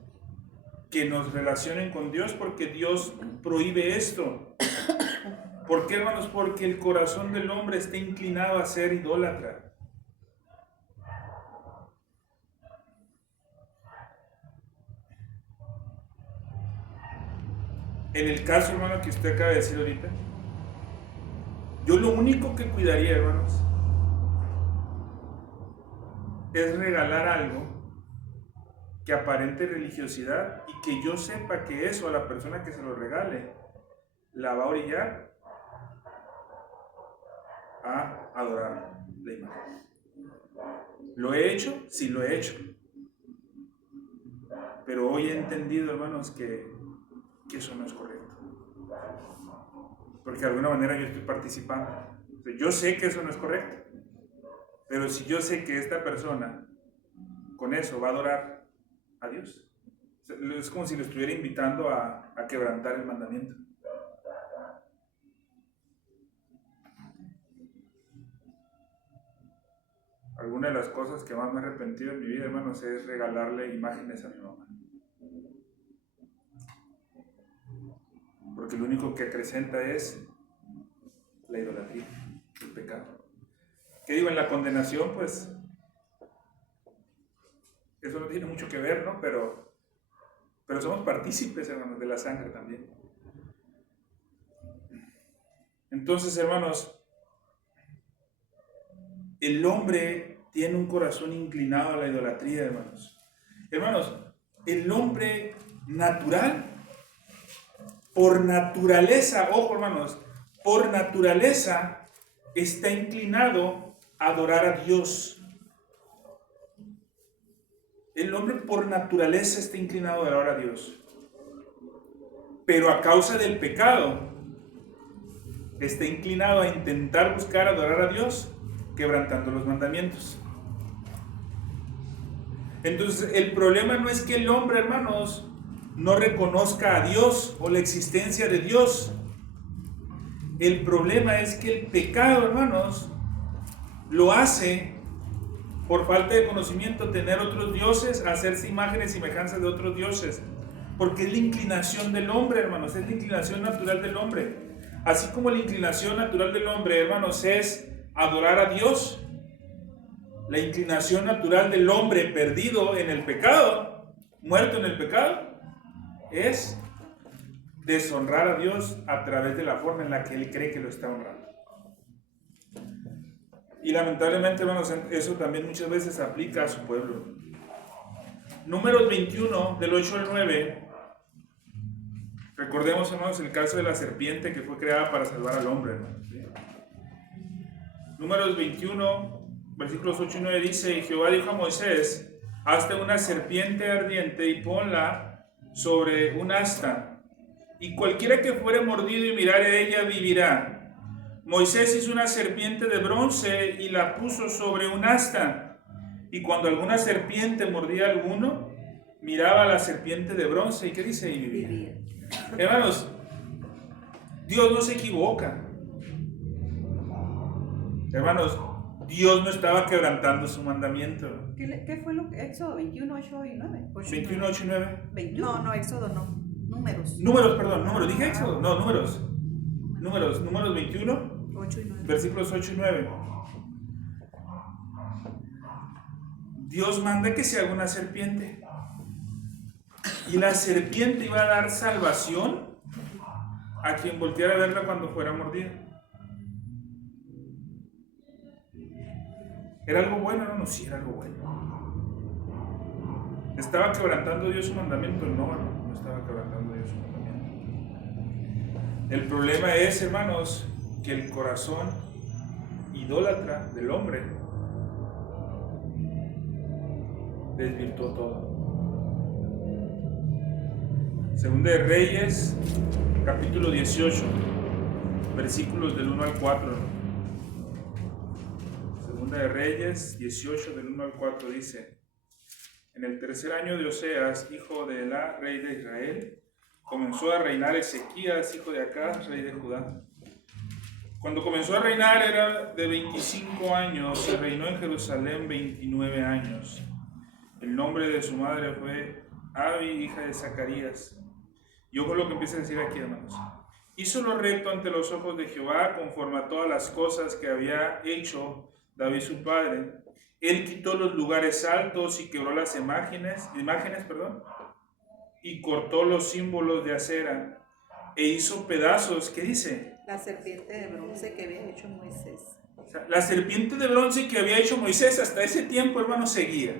que nos relacionen con Dios porque Dios prohíbe esto. ¿Por qué, hermanos? Porque el corazón del hombre está inclinado a ser idólatra. En el caso, hermano, que usted acaba de decir ahorita, yo lo único que cuidaría, hermanos, es regalar algo que aparente religiosidad y que yo sepa que eso a la persona que se lo regale la va a orillar a adorar la imagen. ¿Lo he hecho? Sí, lo he hecho. Pero hoy he entendido, hermanos, que eso no es correcto. Porque de alguna manera yo estoy participando. O sea, yo sé que eso no es correcto. Pero si yo sé que esta persona con eso va a adorar a Dios, es como si lo estuviera invitando a quebrantar el mandamiento. Alguna de las cosas que más me he arrepentido en mi vida, hermanos, es regalarle imágenes a mi mamá. Porque lo único que acrecenta es la idolatría, el pecado. ¿Qué digo? En la condenación, pues, eso no tiene mucho que ver, ¿no? Pero somos partícipes, hermanos, de la sangre también. Entonces, hermanos, el hombre tiene un corazón inclinado a la idolatría, hermanos. Hermanos, el hombre natural, por naturaleza, ojo, hermanos, por naturaleza está inclinado a adorar a Dios. El hombre por naturaleza está inclinado a adorar a Dios. Pero a causa del pecado, está inclinado a intentar buscar adorar a Dios, quebrantando los mandamientos. Entonces, el problema no es que el hombre, hermanos, no reconozca a Dios o la existencia de Dios. El problema es que el pecado, hermanos, lo hace por falta de conocimiento, tener otros dioses, hacerse imágenes y semejanzas de otros dioses. Porque es la inclinación del hombre, hermanos, es la inclinación natural del hombre. Así como la inclinación natural del hombre, hermanos, es adorar a Dios, la inclinación natural del hombre perdido en el pecado, muerto en el pecado, es deshonrar a Dios a través de la forma en la que él cree que lo está honrando. Y lamentablemente, hermanos, eso también muchas veces aplica a su pueblo. Números 21, del 8 al 9. Recordemos, hermanos, el caso de la serpiente que fue creada para salvar al hombre, hermanos. Números 21, versículos 8 y 9 dice: y Jehová dijo a Moisés: hazte una serpiente ardiente y ponla sobre un asta, y cualquiera que fuere mordido y mirare a ella vivirá. Moisés hizo una serpiente de bronce y la puso sobre un asta. Y cuando alguna serpiente mordía a alguno, miraba a la serpiente de bronce. ¿Y qué dice? Y vivía. Hermanos, Dios no se equivoca. Hermanos, Dios no estaba quebrantando su mandamiento. ¿Qué fue lo que? Éxodo 21, 8 y 9. 21, 8 y 9. 21. No, Éxodo no. Números. Números, dije Éxodo. No, números 21, 8 y 9. versículos 8 y 9. Dios manda que se haga una serpiente. Y la serpiente iba a dar salvación a quien volteara a verla cuando fuera mordida. ¿Era algo bueno? No, sí, era algo bueno. ¿Estaba quebrantando Dios su mandamiento? No estaba quebrantando Dios su mandamiento. El problema es, hermanos, que el corazón idólatra del hombre desvirtuó todo. Segunda de Reyes, capítulo 18, versículos del 1 al 4. Segunda de Reyes 18, del 1 al 4 dice: En el tercer año de Oseas, hijo de Elá, rey de Israel, comenzó a reinar Ezequías, hijo de Acaz, rey de Judá. Cuando comenzó a reinar era de 25 años y reinó en Jerusalén 29 años. El nombre de su madre fue Abi, hija de Zacarías. Y ojo lo que empieza a decir aquí, hermanos. Hizo lo recto ante los ojos de Jehová, conforme a todas las cosas que había hecho David su padre. Él quitó los lugares altos y quebró las imágenes, y cortó los símbolos de acera, e hizo pedazos, ¿qué dice? La serpiente de bronce que había hecho Moisés. O sea, la serpiente de bronce que había hecho Moisés hasta ese tiempo, hermanos, seguía.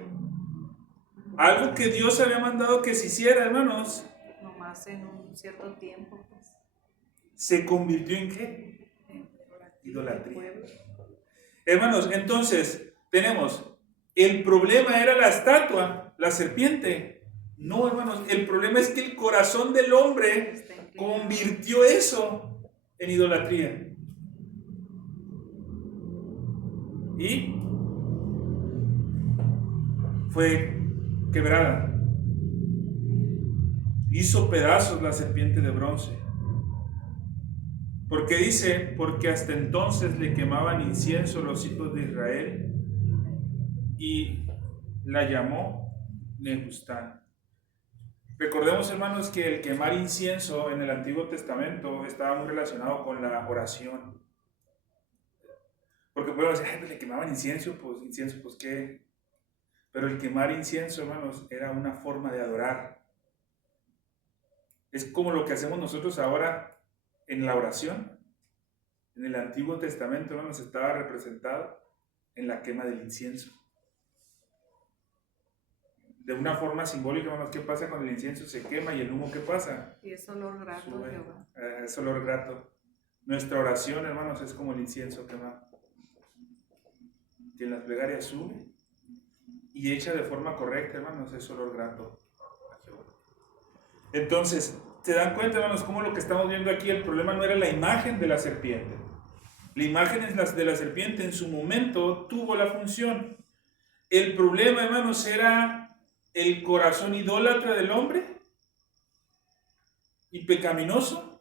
Algo que Dios había mandado que se hiciera, hermanos. Nomás en un cierto tiempo, pues. ¿Se convirtió en qué? En Idolatría. Hermanos, entonces tenemos, el problema era la estatua, la serpiente. No, hermanos, el problema es que el corazón del hombre convirtió eso en idolatría. Y fue quebrada. Hizo pedazos la serpiente de bronce. Porque dice, porque hasta entonces le quemaban incienso los hijos de Israel, y la llamó Nehustán. Recordemos, hermanos, que el quemar incienso en el Antiguo Testamento estaba muy relacionado con la oración. Porque podemos decir, pues le quemaban incienso, pues qué. Pero el quemar incienso, hermanos, era una forma de adorar. Es como lo que hacemos nosotros ahora en la oración. En el Antiguo Testamento, hermanos, estaba representado en la quema del incienso. De una forma simbólica, hermanos, ¿qué pasa cuando el incienso se quema y el humo qué pasa? Y es olor grato, Sube. Jehová. Es olor grato. Nuestra oración, hermanos, es como el incienso quemado, que en las plegarias sube y hecha de forma correcta, hermanos, es olor grato a Jehová. Entonces, ¿se dan cuenta, hermanos, cómo lo que estamos viendo aquí, el problema no era la imagen de la serpiente? La imagen de la serpiente en su momento tuvo la función. El problema, hermanos, era el corazón idólatra del hombre y pecaminoso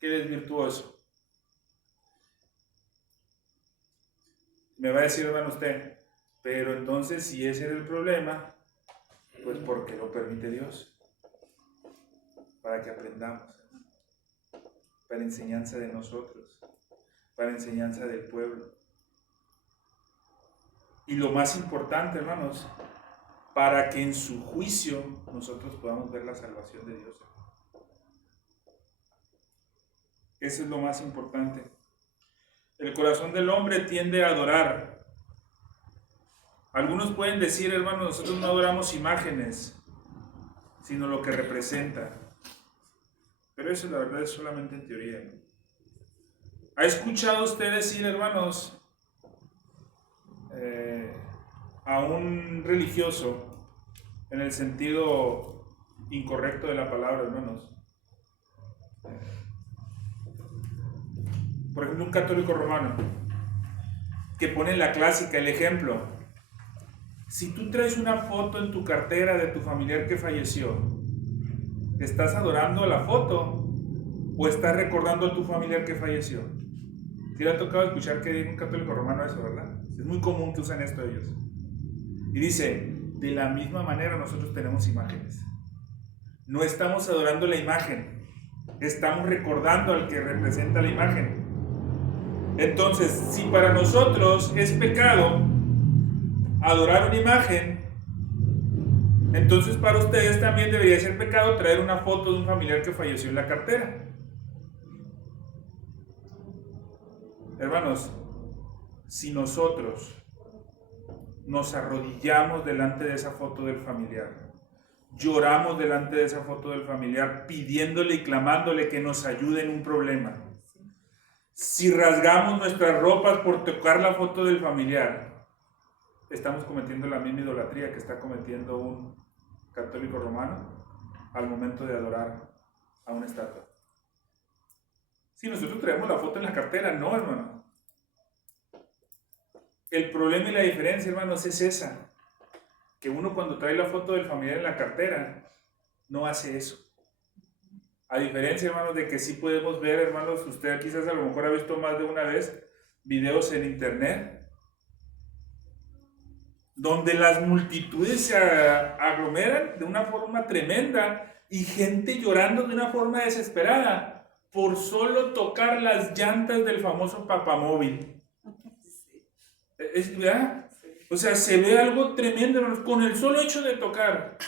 que desvirtuó eso. Me va a decir, hermano, usted, pero entonces si ese era el problema, pues ¿por qué lo permite Dios? Para que aprendamos, para enseñanza de nosotros, para enseñanza del pueblo. Y lo más importante, hermanos, para que en su juicio nosotros podamos ver la salvación de Dios. Eso es lo más importante. El corazón del hombre tiende a adorar. Algunos pueden decir, hermanos, nosotros no adoramos imágenes, sino lo que representa. Pero eso la verdad es solamente en teoría, ¿no? ¿Ha escuchado usted decir, hermanos, a un religioso, en el sentido incorrecto de la palabra, hermanos, por ejemplo, un católico romano, que pone la clásica, el ejemplo. Si tú traes una foto en tu cartera de tu familiar que falleció, ¿estás adorando la foto o estás recordando a tu familiar que falleció? ¿Sí le ha tocado escuchar que diga un católico romano eso, verdad? Es muy común que usen esto ellos. Y dice, de la misma manera nosotros tenemos imágenes. No estamos adorando la imagen, estamos recordando al que representa la imagen. Entonces, si para nosotros es pecado adorar una imagen, entonces para ustedes también debería ser pecado traer una foto de un familiar que falleció en la cartera. Hermanos, si nosotros nos arrodillamos delante de esa foto del familiar, lloramos delante de esa foto del familiar, pidiéndole y clamándole que nos ayude en un problema, si rasgamos nuestras ropas por tocar la foto del familiar, estamos cometiendo la misma idolatría que está cometiendo un católico romano al momento de adorar a una estatua. Si nosotros traemos la foto en la cartera, no, hermano. El problema y la diferencia, hermanos, es esa, que uno cuando trae la foto del familiar en la cartera, no hace eso. A diferencia, hermanos, de que sí podemos ver, hermanos, usted quizás a lo mejor ha visto más de una vez videos en internet, donde las multitudes se aglomeran de una forma tremenda y gente llorando de una forma desesperada por solo tocar las llantas del famoso papamóvil. ¿Verdad? O sea, se ve algo tremendo, hermanos, con el solo hecho de tocar.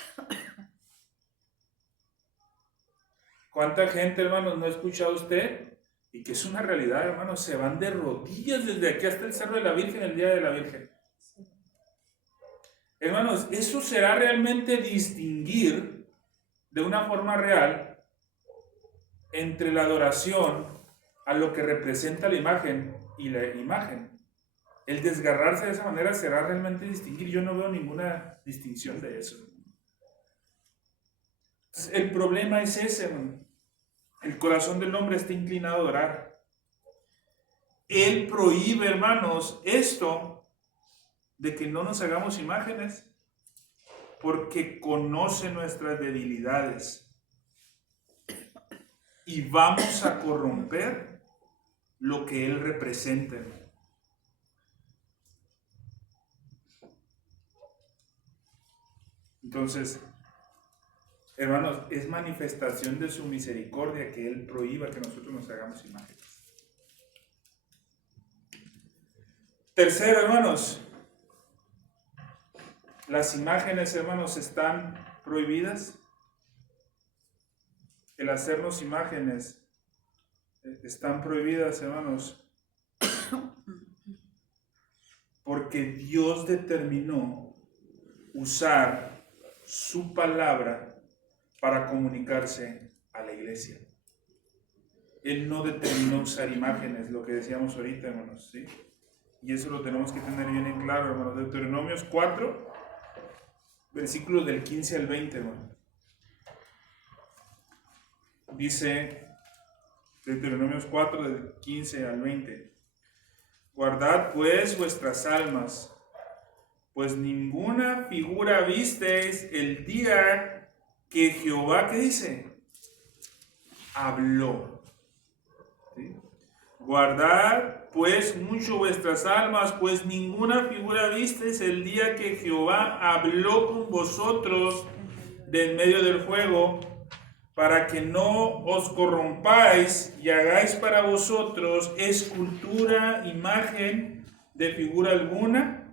¿Cuánta gente, hermanos, no ha escuchado usted? Y que es una realidad, hermanos, se van de rodillas desde aquí hasta el Cerro de la Virgen el Día de la Virgen. Hermanos, eso será realmente distinguir de una forma real entre la adoración a lo que representa la imagen y la imagen. El desgarrarse de esa manera será realmente distinguir. Yo no veo ninguna distinción de eso. El problema es ese, hermano. El corazón del hombre está inclinado a adorar. Él prohíbe, hermanos, esto de que no nos hagamos imágenes porque conoce nuestras debilidades y vamos a corromper lo que Él representa. Entonces, hermanos, es manifestación de su misericordia que Él prohíba que nosotros nos hagamos imágenes. Tercero, hermanos, las imágenes, hermanos, están prohibidas. El hacernos imágenes están prohibidas, hermanos, porque Dios determinó usar su palabra para comunicarse a la iglesia. Él no determinó usar imágenes, lo que decíamos ahorita, hermanos, ¿sí? Y eso lo tenemos que tener bien en claro, hermanos. Deuteronomios 4, versículos del 15 al 20, hermano. Dice Deuteronomios 4, del 15 al 20. Guardad pues vuestras almas, pues ninguna figura visteis el día que Jehová, ¿qué dice? Habló. ¿Sí? Guardad pues mucho vuestras almas, pues ninguna figura visteis el día que Jehová habló con vosotros de en medio del fuego, para que no os corrompáis y hagáis para vosotros escultura, imagen de figura alguna,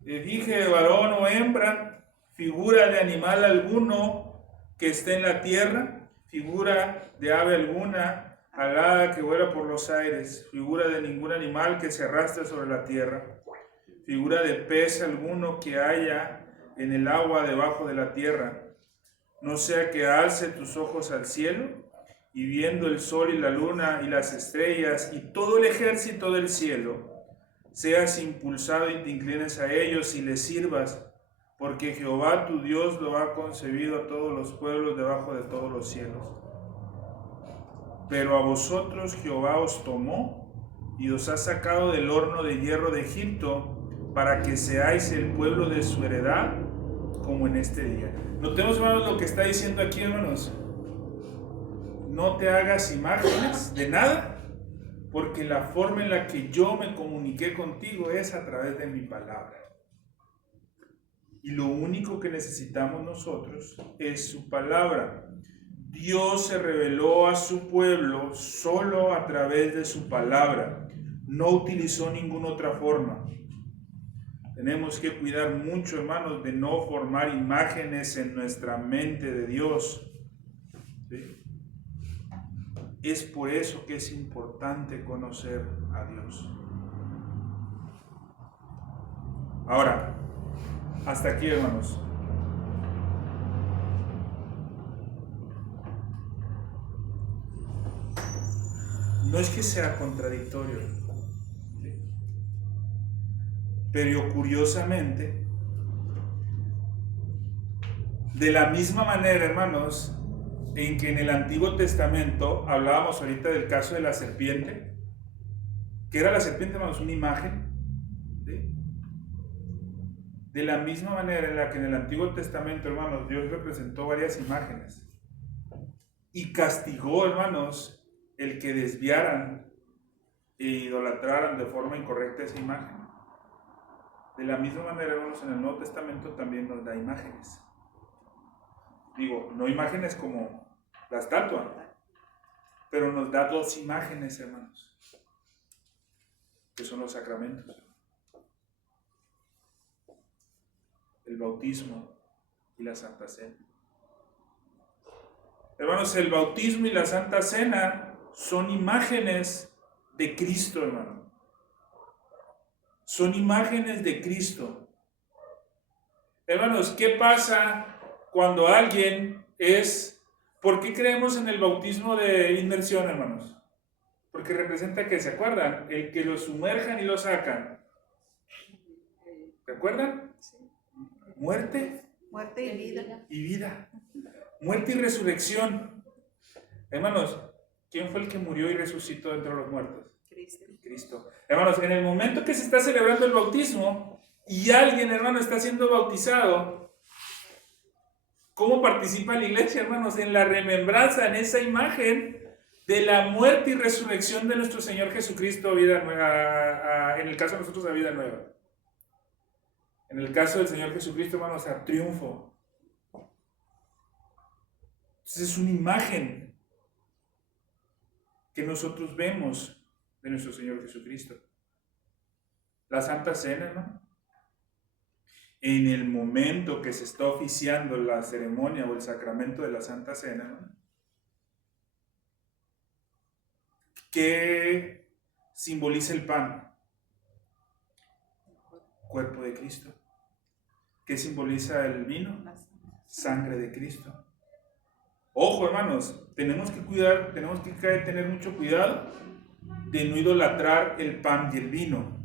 dije de varón o hembra, figura de animal alguno que esté en la tierra, figura de ave alguna, alada que vuela por los aires, figura de ningún animal que se arrastre sobre la tierra, figura de pez alguno que haya en el agua debajo de la tierra. No sea que alce tus ojos al cielo, y viendo el sol y la luna y las estrellas y todo el ejército del cielo, seas impulsado y te inclines a ellos y les sirvas, porque Jehová tu Dios lo ha concebido a todos los pueblos debajo de todos los cielos. pero a vosotros Jehová os tomó y os ha sacado del horno de hierro de Egipto para que seáis el pueblo de su heredad como en este día. Notemos, hermanos, lo que está diciendo aquí, hermanos. No te hagas imágenes de nada, porque la forma en la que yo me comuniqué contigo es a través de mi palabra. Y lo único que necesitamos nosotros es su palabra. Dios se reveló a su pueblo solo a través de su palabra. No utilizó ninguna otra forma. Tenemos que cuidar mucho, hermanos, de no formar imágenes en nuestra mente de Dios. ¿Sí? Es por eso que es importante conocer a Dios. Ahora, hasta aquí, hermanos. No es que sea contradictorio, ¿sí? Pero curiosamente, de la misma manera, hermanos, en que en el Antiguo Testamento hablábamos ahorita del caso de la serpiente, que era la serpiente, hermanos, una imagen, ¿sí? De la misma manera en la que en el Antiguo Testamento, hermanos, Dios representó varias imágenes y castigó, hermanos, el que desviaran e idolatraran de forma incorrecta esa imagen. De la misma manera, hermanos, en el Nuevo Testamento también nos da imágenes. Digo, no imágenes como la estatua, pero nos da dos imágenes, hermanos, que son los sacramentos: el bautismo y la Santa Cena. Hermanos, el bautismo y la Santa Cena son imágenes de Cristo, hermano. Son imágenes de Cristo. Hermanos, ¿qué pasa cuando alguien es... ¿Por qué creemos en el bautismo de inmersión, hermanos? Porque representa que, ¿se acuerdan? El que lo sumerjan y lo sacan. ¿Se acuerdan? Muerte. Muerte y vida. Y vida. Muerte y resurrección. Hermanos, ¿quién fue el que murió y resucitó entre los muertos? Cristo. Hermanos, en el momento que se está celebrando el bautismo y alguien, hermano, está siendo bautizado, ¿cómo participa la iglesia, hermanos? En la remembranza, en esa imagen de la muerte y resurrección de nuestro Señor Jesucristo, vida nueva, en el caso de nosotros, la vida nueva. En el caso del Señor Jesucristo, hermanos, a triunfo. Entonces es una imagen que nosotros vemos de nuestro Señor Jesucristo. La Santa Cena, ¿no? En el momento que se está oficiando la ceremonia o el sacramento de la Santa Cena, ¿no? ¿Qué simboliza el pan? Cuerpo de Cristo. ¿Qué simboliza el vino? Sangre de Cristo. Ojo, hermanos, tenemos que tener mucho cuidado de no idolatrar el pan y el vino.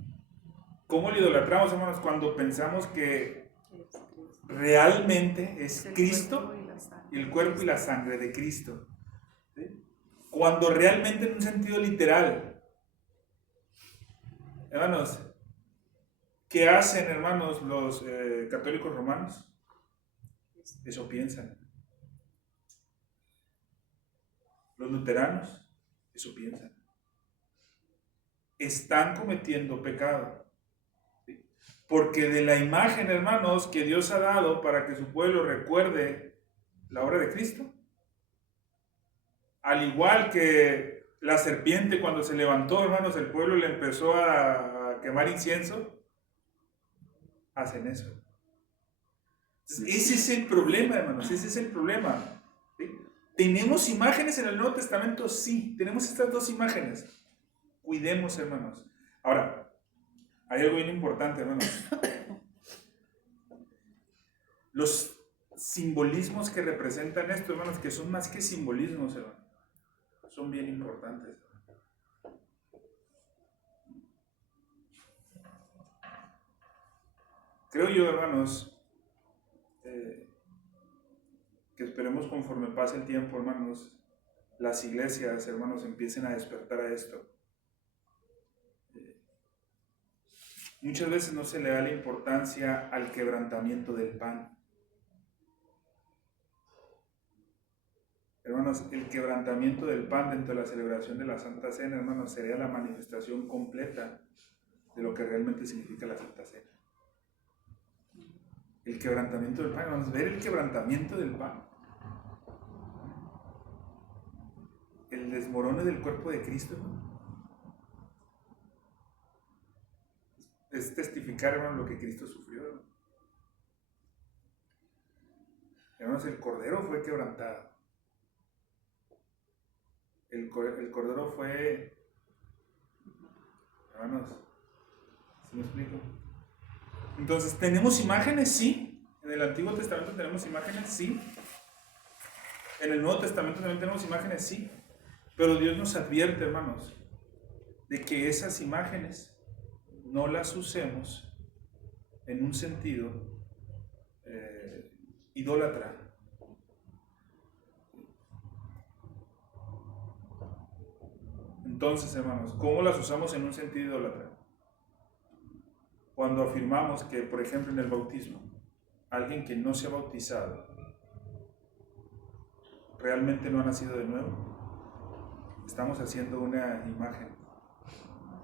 ¿Cómo lo idolatramos, hermanos? Cuando pensamos que realmente es Cristo, el cuerpo y la sangre de Cristo. ¿Sí? Cuando realmente en un sentido literal. Hermanos, ¿qué hacen, hermanos, los católicos romanos? Eso piensan. Los luteranos, eso piensan. Están cometiendo pecado. ¿Sí? Porque de la imagen, hermanos, que Dios ha dado para que su pueblo recuerde la obra de Cristo, al igual que la serpiente cuando se levantó, hermanos, el pueblo le empezó a quemar incienso, hacen eso. Entonces, ese es el problema, hermanos, ese es el problema. ¿Sí? ¿Tenemos imágenes en el Nuevo Testamento? Sí, tenemos estas dos imágenes. Cuidemos, hermanos. Ahora, hay algo bien importante, hermanos. Los simbolismos que representan esto, hermanos, que son más que simbolismos, hermanos, son bien importantes. Creo yo, hermanos, que esperemos conforme pase el tiempo, hermanos, las iglesias, hermanos, empiecen a despertar a esto. Muchas veces no se le da la importancia al quebrantamiento del pan. Hermanos, el quebrantamiento del pan dentro de la celebración de la Santa Cena, hermanos, sería la manifestación completa de lo que realmente significa la Santa Cena. El quebrantamiento del pan, hermanos, ver el quebrantamiento del pan. El desmorone del cuerpo de Cristo, ¿no? Es testificar, hermanos, lo que Cristo sufrió, ¿no? Hermanos, el Cordero fue quebrantado. El Cordero fue, hermanos, ¿sí me explico? Entonces, ¿tenemos imágenes? Sí. En el Antiguo Testamento tenemos imágenes, sí. En el Nuevo Testamento también tenemos imágenes, sí. Pero Dios nos advierte, hermanos, de que esas imágenes no las usemos en un sentido idólatra. Entonces, hermanos, ¿cómo las usamos en un sentido idólatra? Cuando afirmamos que, por ejemplo, en el bautismo, alguien que no se ha bautizado realmente no ha nacido de nuevo, estamos haciendo una imagen.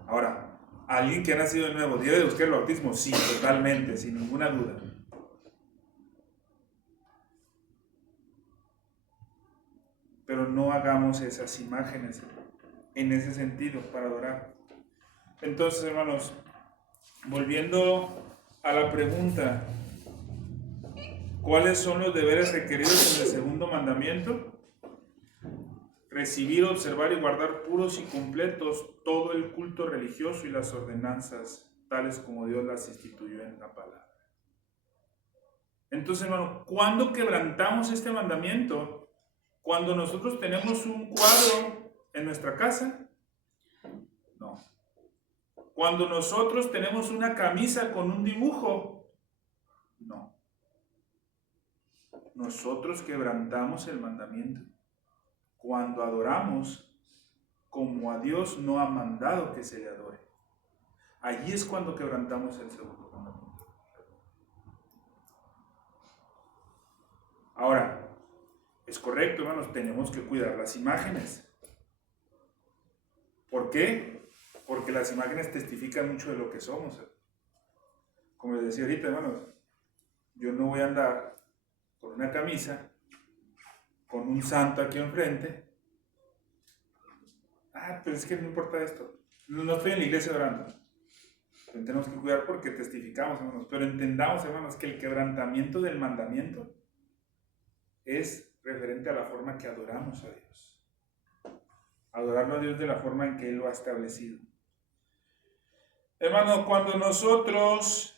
Ahora, alguien que ha nacido de nuevo, ¿debe de buscar el bautismo? Sí, totalmente, sin ninguna duda. Pero no hagamos esas imágenes en ese sentido para adorar. Entonces, hermanos, volviendo a la pregunta, ¿cuáles son los deberes requeridos en el segundo mandamiento? Recibir, observar y guardar puros y completos todo el culto religioso y las ordenanzas, tales como Dios las instituyó en la palabra. Entonces, hermano, ¿cuándo quebrantamos este mandamiento? Cuando nosotros tenemos un cuadro en nuestra casa, no. Cuando nosotros tenemos una camisa con un dibujo, no. Nosotros quebrantamos el mandamiento cuando adoramos como a Dios no ha mandado que se le adore. Allí es cuando quebrantamos el segundo mandamiento. Ahora, es correcto, hermanos, tenemos que cuidar las imágenes. ¿Por qué? Porque las imágenes testifican mucho de lo que somos. Como les decía ahorita, hermanos, yo no voy a andar con una camisa, con un santo aquí enfrente. Pero es que no importa esto. No estoy en la iglesia orando. Tenemos que cuidar porque testificamos, hermanos. Pero entendamos, hermanos, que el quebrantamiento del mandamiento es referente a la forma que adoramos a Dios. Adorarlo a Dios de la forma en que Él lo ha establecido. Hermano, cuando nosotros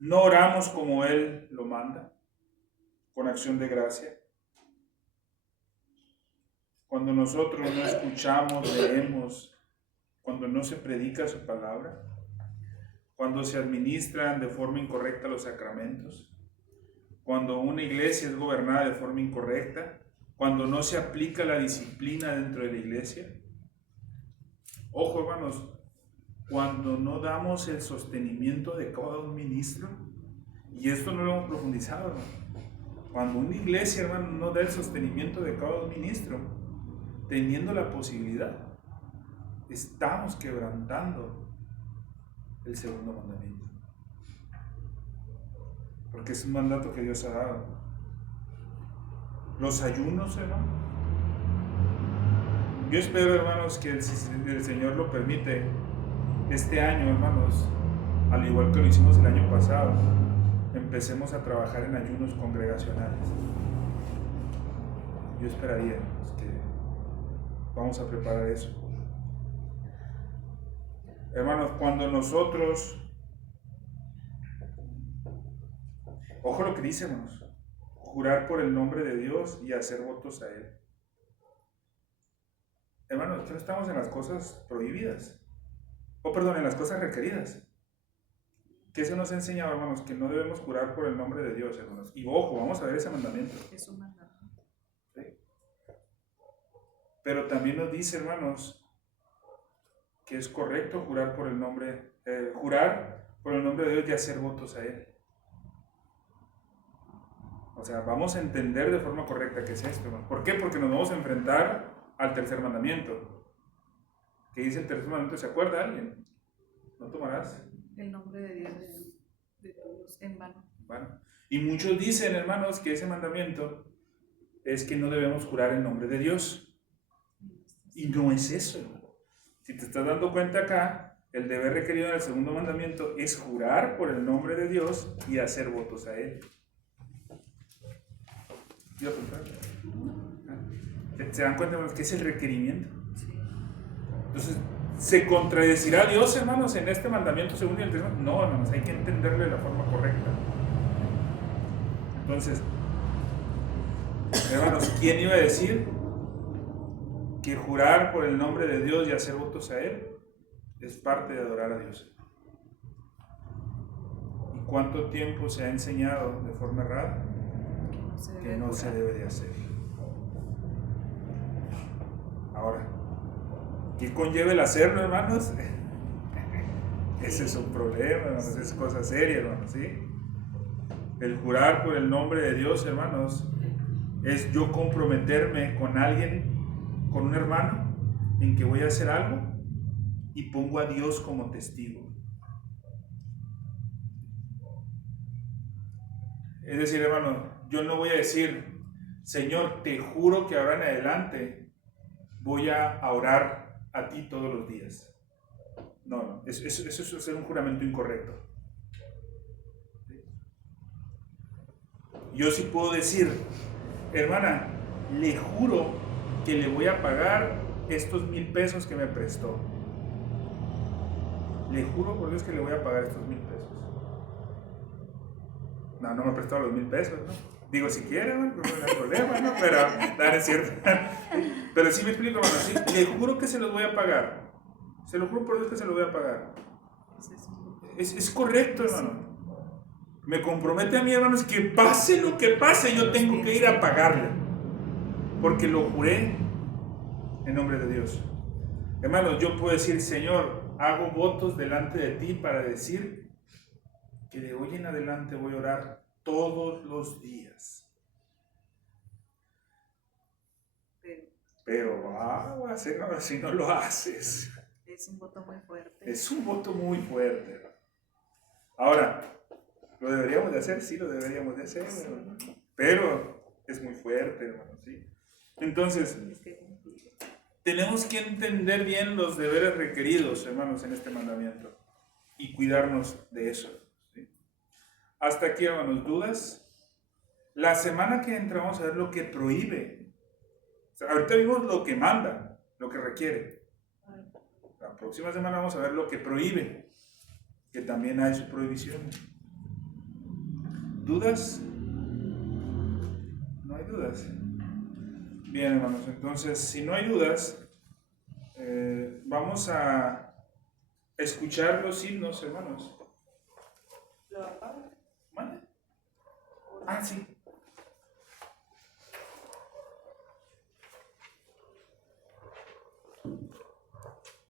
no oramos como Él lo manda, con acción de gracia, cuando nosotros no escuchamos, leemos, cuando no se predica su palabra, cuando se administran de forma incorrecta los sacramentos, cuando una iglesia es gobernada de forma incorrecta, cuando no se aplica la disciplina dentro de la iglesia. Ojo, hermanos, cuando no damos el sostenimiento adecuado a un ministro, y esto no lo hemos profundizado, hermano. Cuando una iglesia, hermano, no da el sostenimiento adecuado a un ministro, teniendo la posibilidad, estamos quebrantando el segundo mandamiento. Porque es un mandato que Dios ha dado. Los ayunos, hermano. Yo espero, hermanos, que si el Señor lo permite, este año, hermanos, al igual que lo hicimos el año pasado, empecemos a trabajar en ayunos congregacionales. Yo esperaría, hermanos, que vamos a preparar eso. Hermanos, cuando nosotros, ojo lo que dice, hermanos, jurar por el nombre de Dios y hacer votos a Él. Hermanos, no estamos en las cosas prohibidas, en las cosas requeridas. ¿Qué se nos ha enseñado, hermanos? Que no debemos jurar por el nombre de Dios, hermanos. Y ojo, vamos a ver ese mandamiento. Es un mandamiento. ¿Sí? Pero también nos dice, hermanos, que es correcto jurar por el nombre de Dios y hacer votos a Él. O sea, vamos a entender de forma correcta qué es esto, hermano. ¿Por qué? Porque nos vamos a enfrentar al tercer mandamiento. ¿Qué dice el tercer mandamiento? ¿Se acuerda alguien? No tomarás El nombre de Dios de todos en vano. bueno, y muchos dicen, hermanos, que ese mandamiento es que no debemos jurar en nombre de Dios. Y no es eso, hermano. Si te estás dando cuenta acá, el deber requerido en el segundo mandamiento es jurar por el nombre de Dios y hacer votos a Él. ¿Sí lo apuntaron? ¿Se dan cuenta, hermanos, que es el requerimiento? Entonces, ¿se contradecirá Dios, hermanos, en este mandamiento segundo y el tercero? No, hermanos, hay que entenderlo de la forma correcta. Entonces, hermanos, ¿quién iba a decir que jurar por el nombre de Dios y hacer votos a Él es parte de adorar a Dios? ¿Y cuánto tiempo se ha enseñado de forma errada que no se debe de hacer? Ahora, ¿qué conlleva el hacerlo, hermanos? Ese es un problema, hermanos, es cosa seria, hermanos, ¿sí? El jurar por el nombre de Dios, hermanos, es yo comprometerme con alguien, con un hermano, en que voy a hacer algo y pongo a Dios como testigo. Es decir, hermano, yo no voy a decir, Señor, te juro que ahora en adelante voy a orar a ti todos los días. No, eso es un juramento incorrecto. Yo sí puedo decir, hermana, le juro que le voy a pagar estos 1,000 pesos que me prestó. Le juro por Dios que le voy a pagar estos 1,000 pesos. No me ha prestado los 1,000 pesos, ¿no? Digo, si quiere, no hay problema, ¿no? Pero, no es cierto. Pero sí me explico, hermano, sí, le juro que se los voy a pagar. Se lo juro por Dios que se los voy a pagar. Es correcto, hermano. Me compromete a mí, hermanos, que pase lo que pase, yo tengo que ir a pagarle. Porque lo juré en nombre de Dios. Hermanos, yo puedo decir, Señor, hago votos delante de ti para decir que de hoy en adelante voy a orar todos los días. Pero aguas, hermano, si no lo haces. Es un voto muy fuerte. Es un voto muy fuerte, hermano. Ahora, ¿lo deberíamos de hacer? Sí, lo deberíamos de hacer, hermano. Pero es muy fuerte, hermano, ¿sí? Entonces, tenemos que entender bien los deberes requeridos, hermanos, en este mandamiento y cuidarnos de eso, ¿sí? Hasta aquí, hermanos, ¿dudas? La semana que entra vamos a ver lo que prohíbe. O sea, ahorita vimos lo que manda, lo que requiere. La próxima semana vamos a ver lo que prohíbe, que también hay su prohibición. ¿Dudas? No hay dudas. Bien, hermanos, entonces, si no hay dudas, vamos a escuchar los himnos, hermanos. ¿Lo apago? ¿Vale? Ah, sí.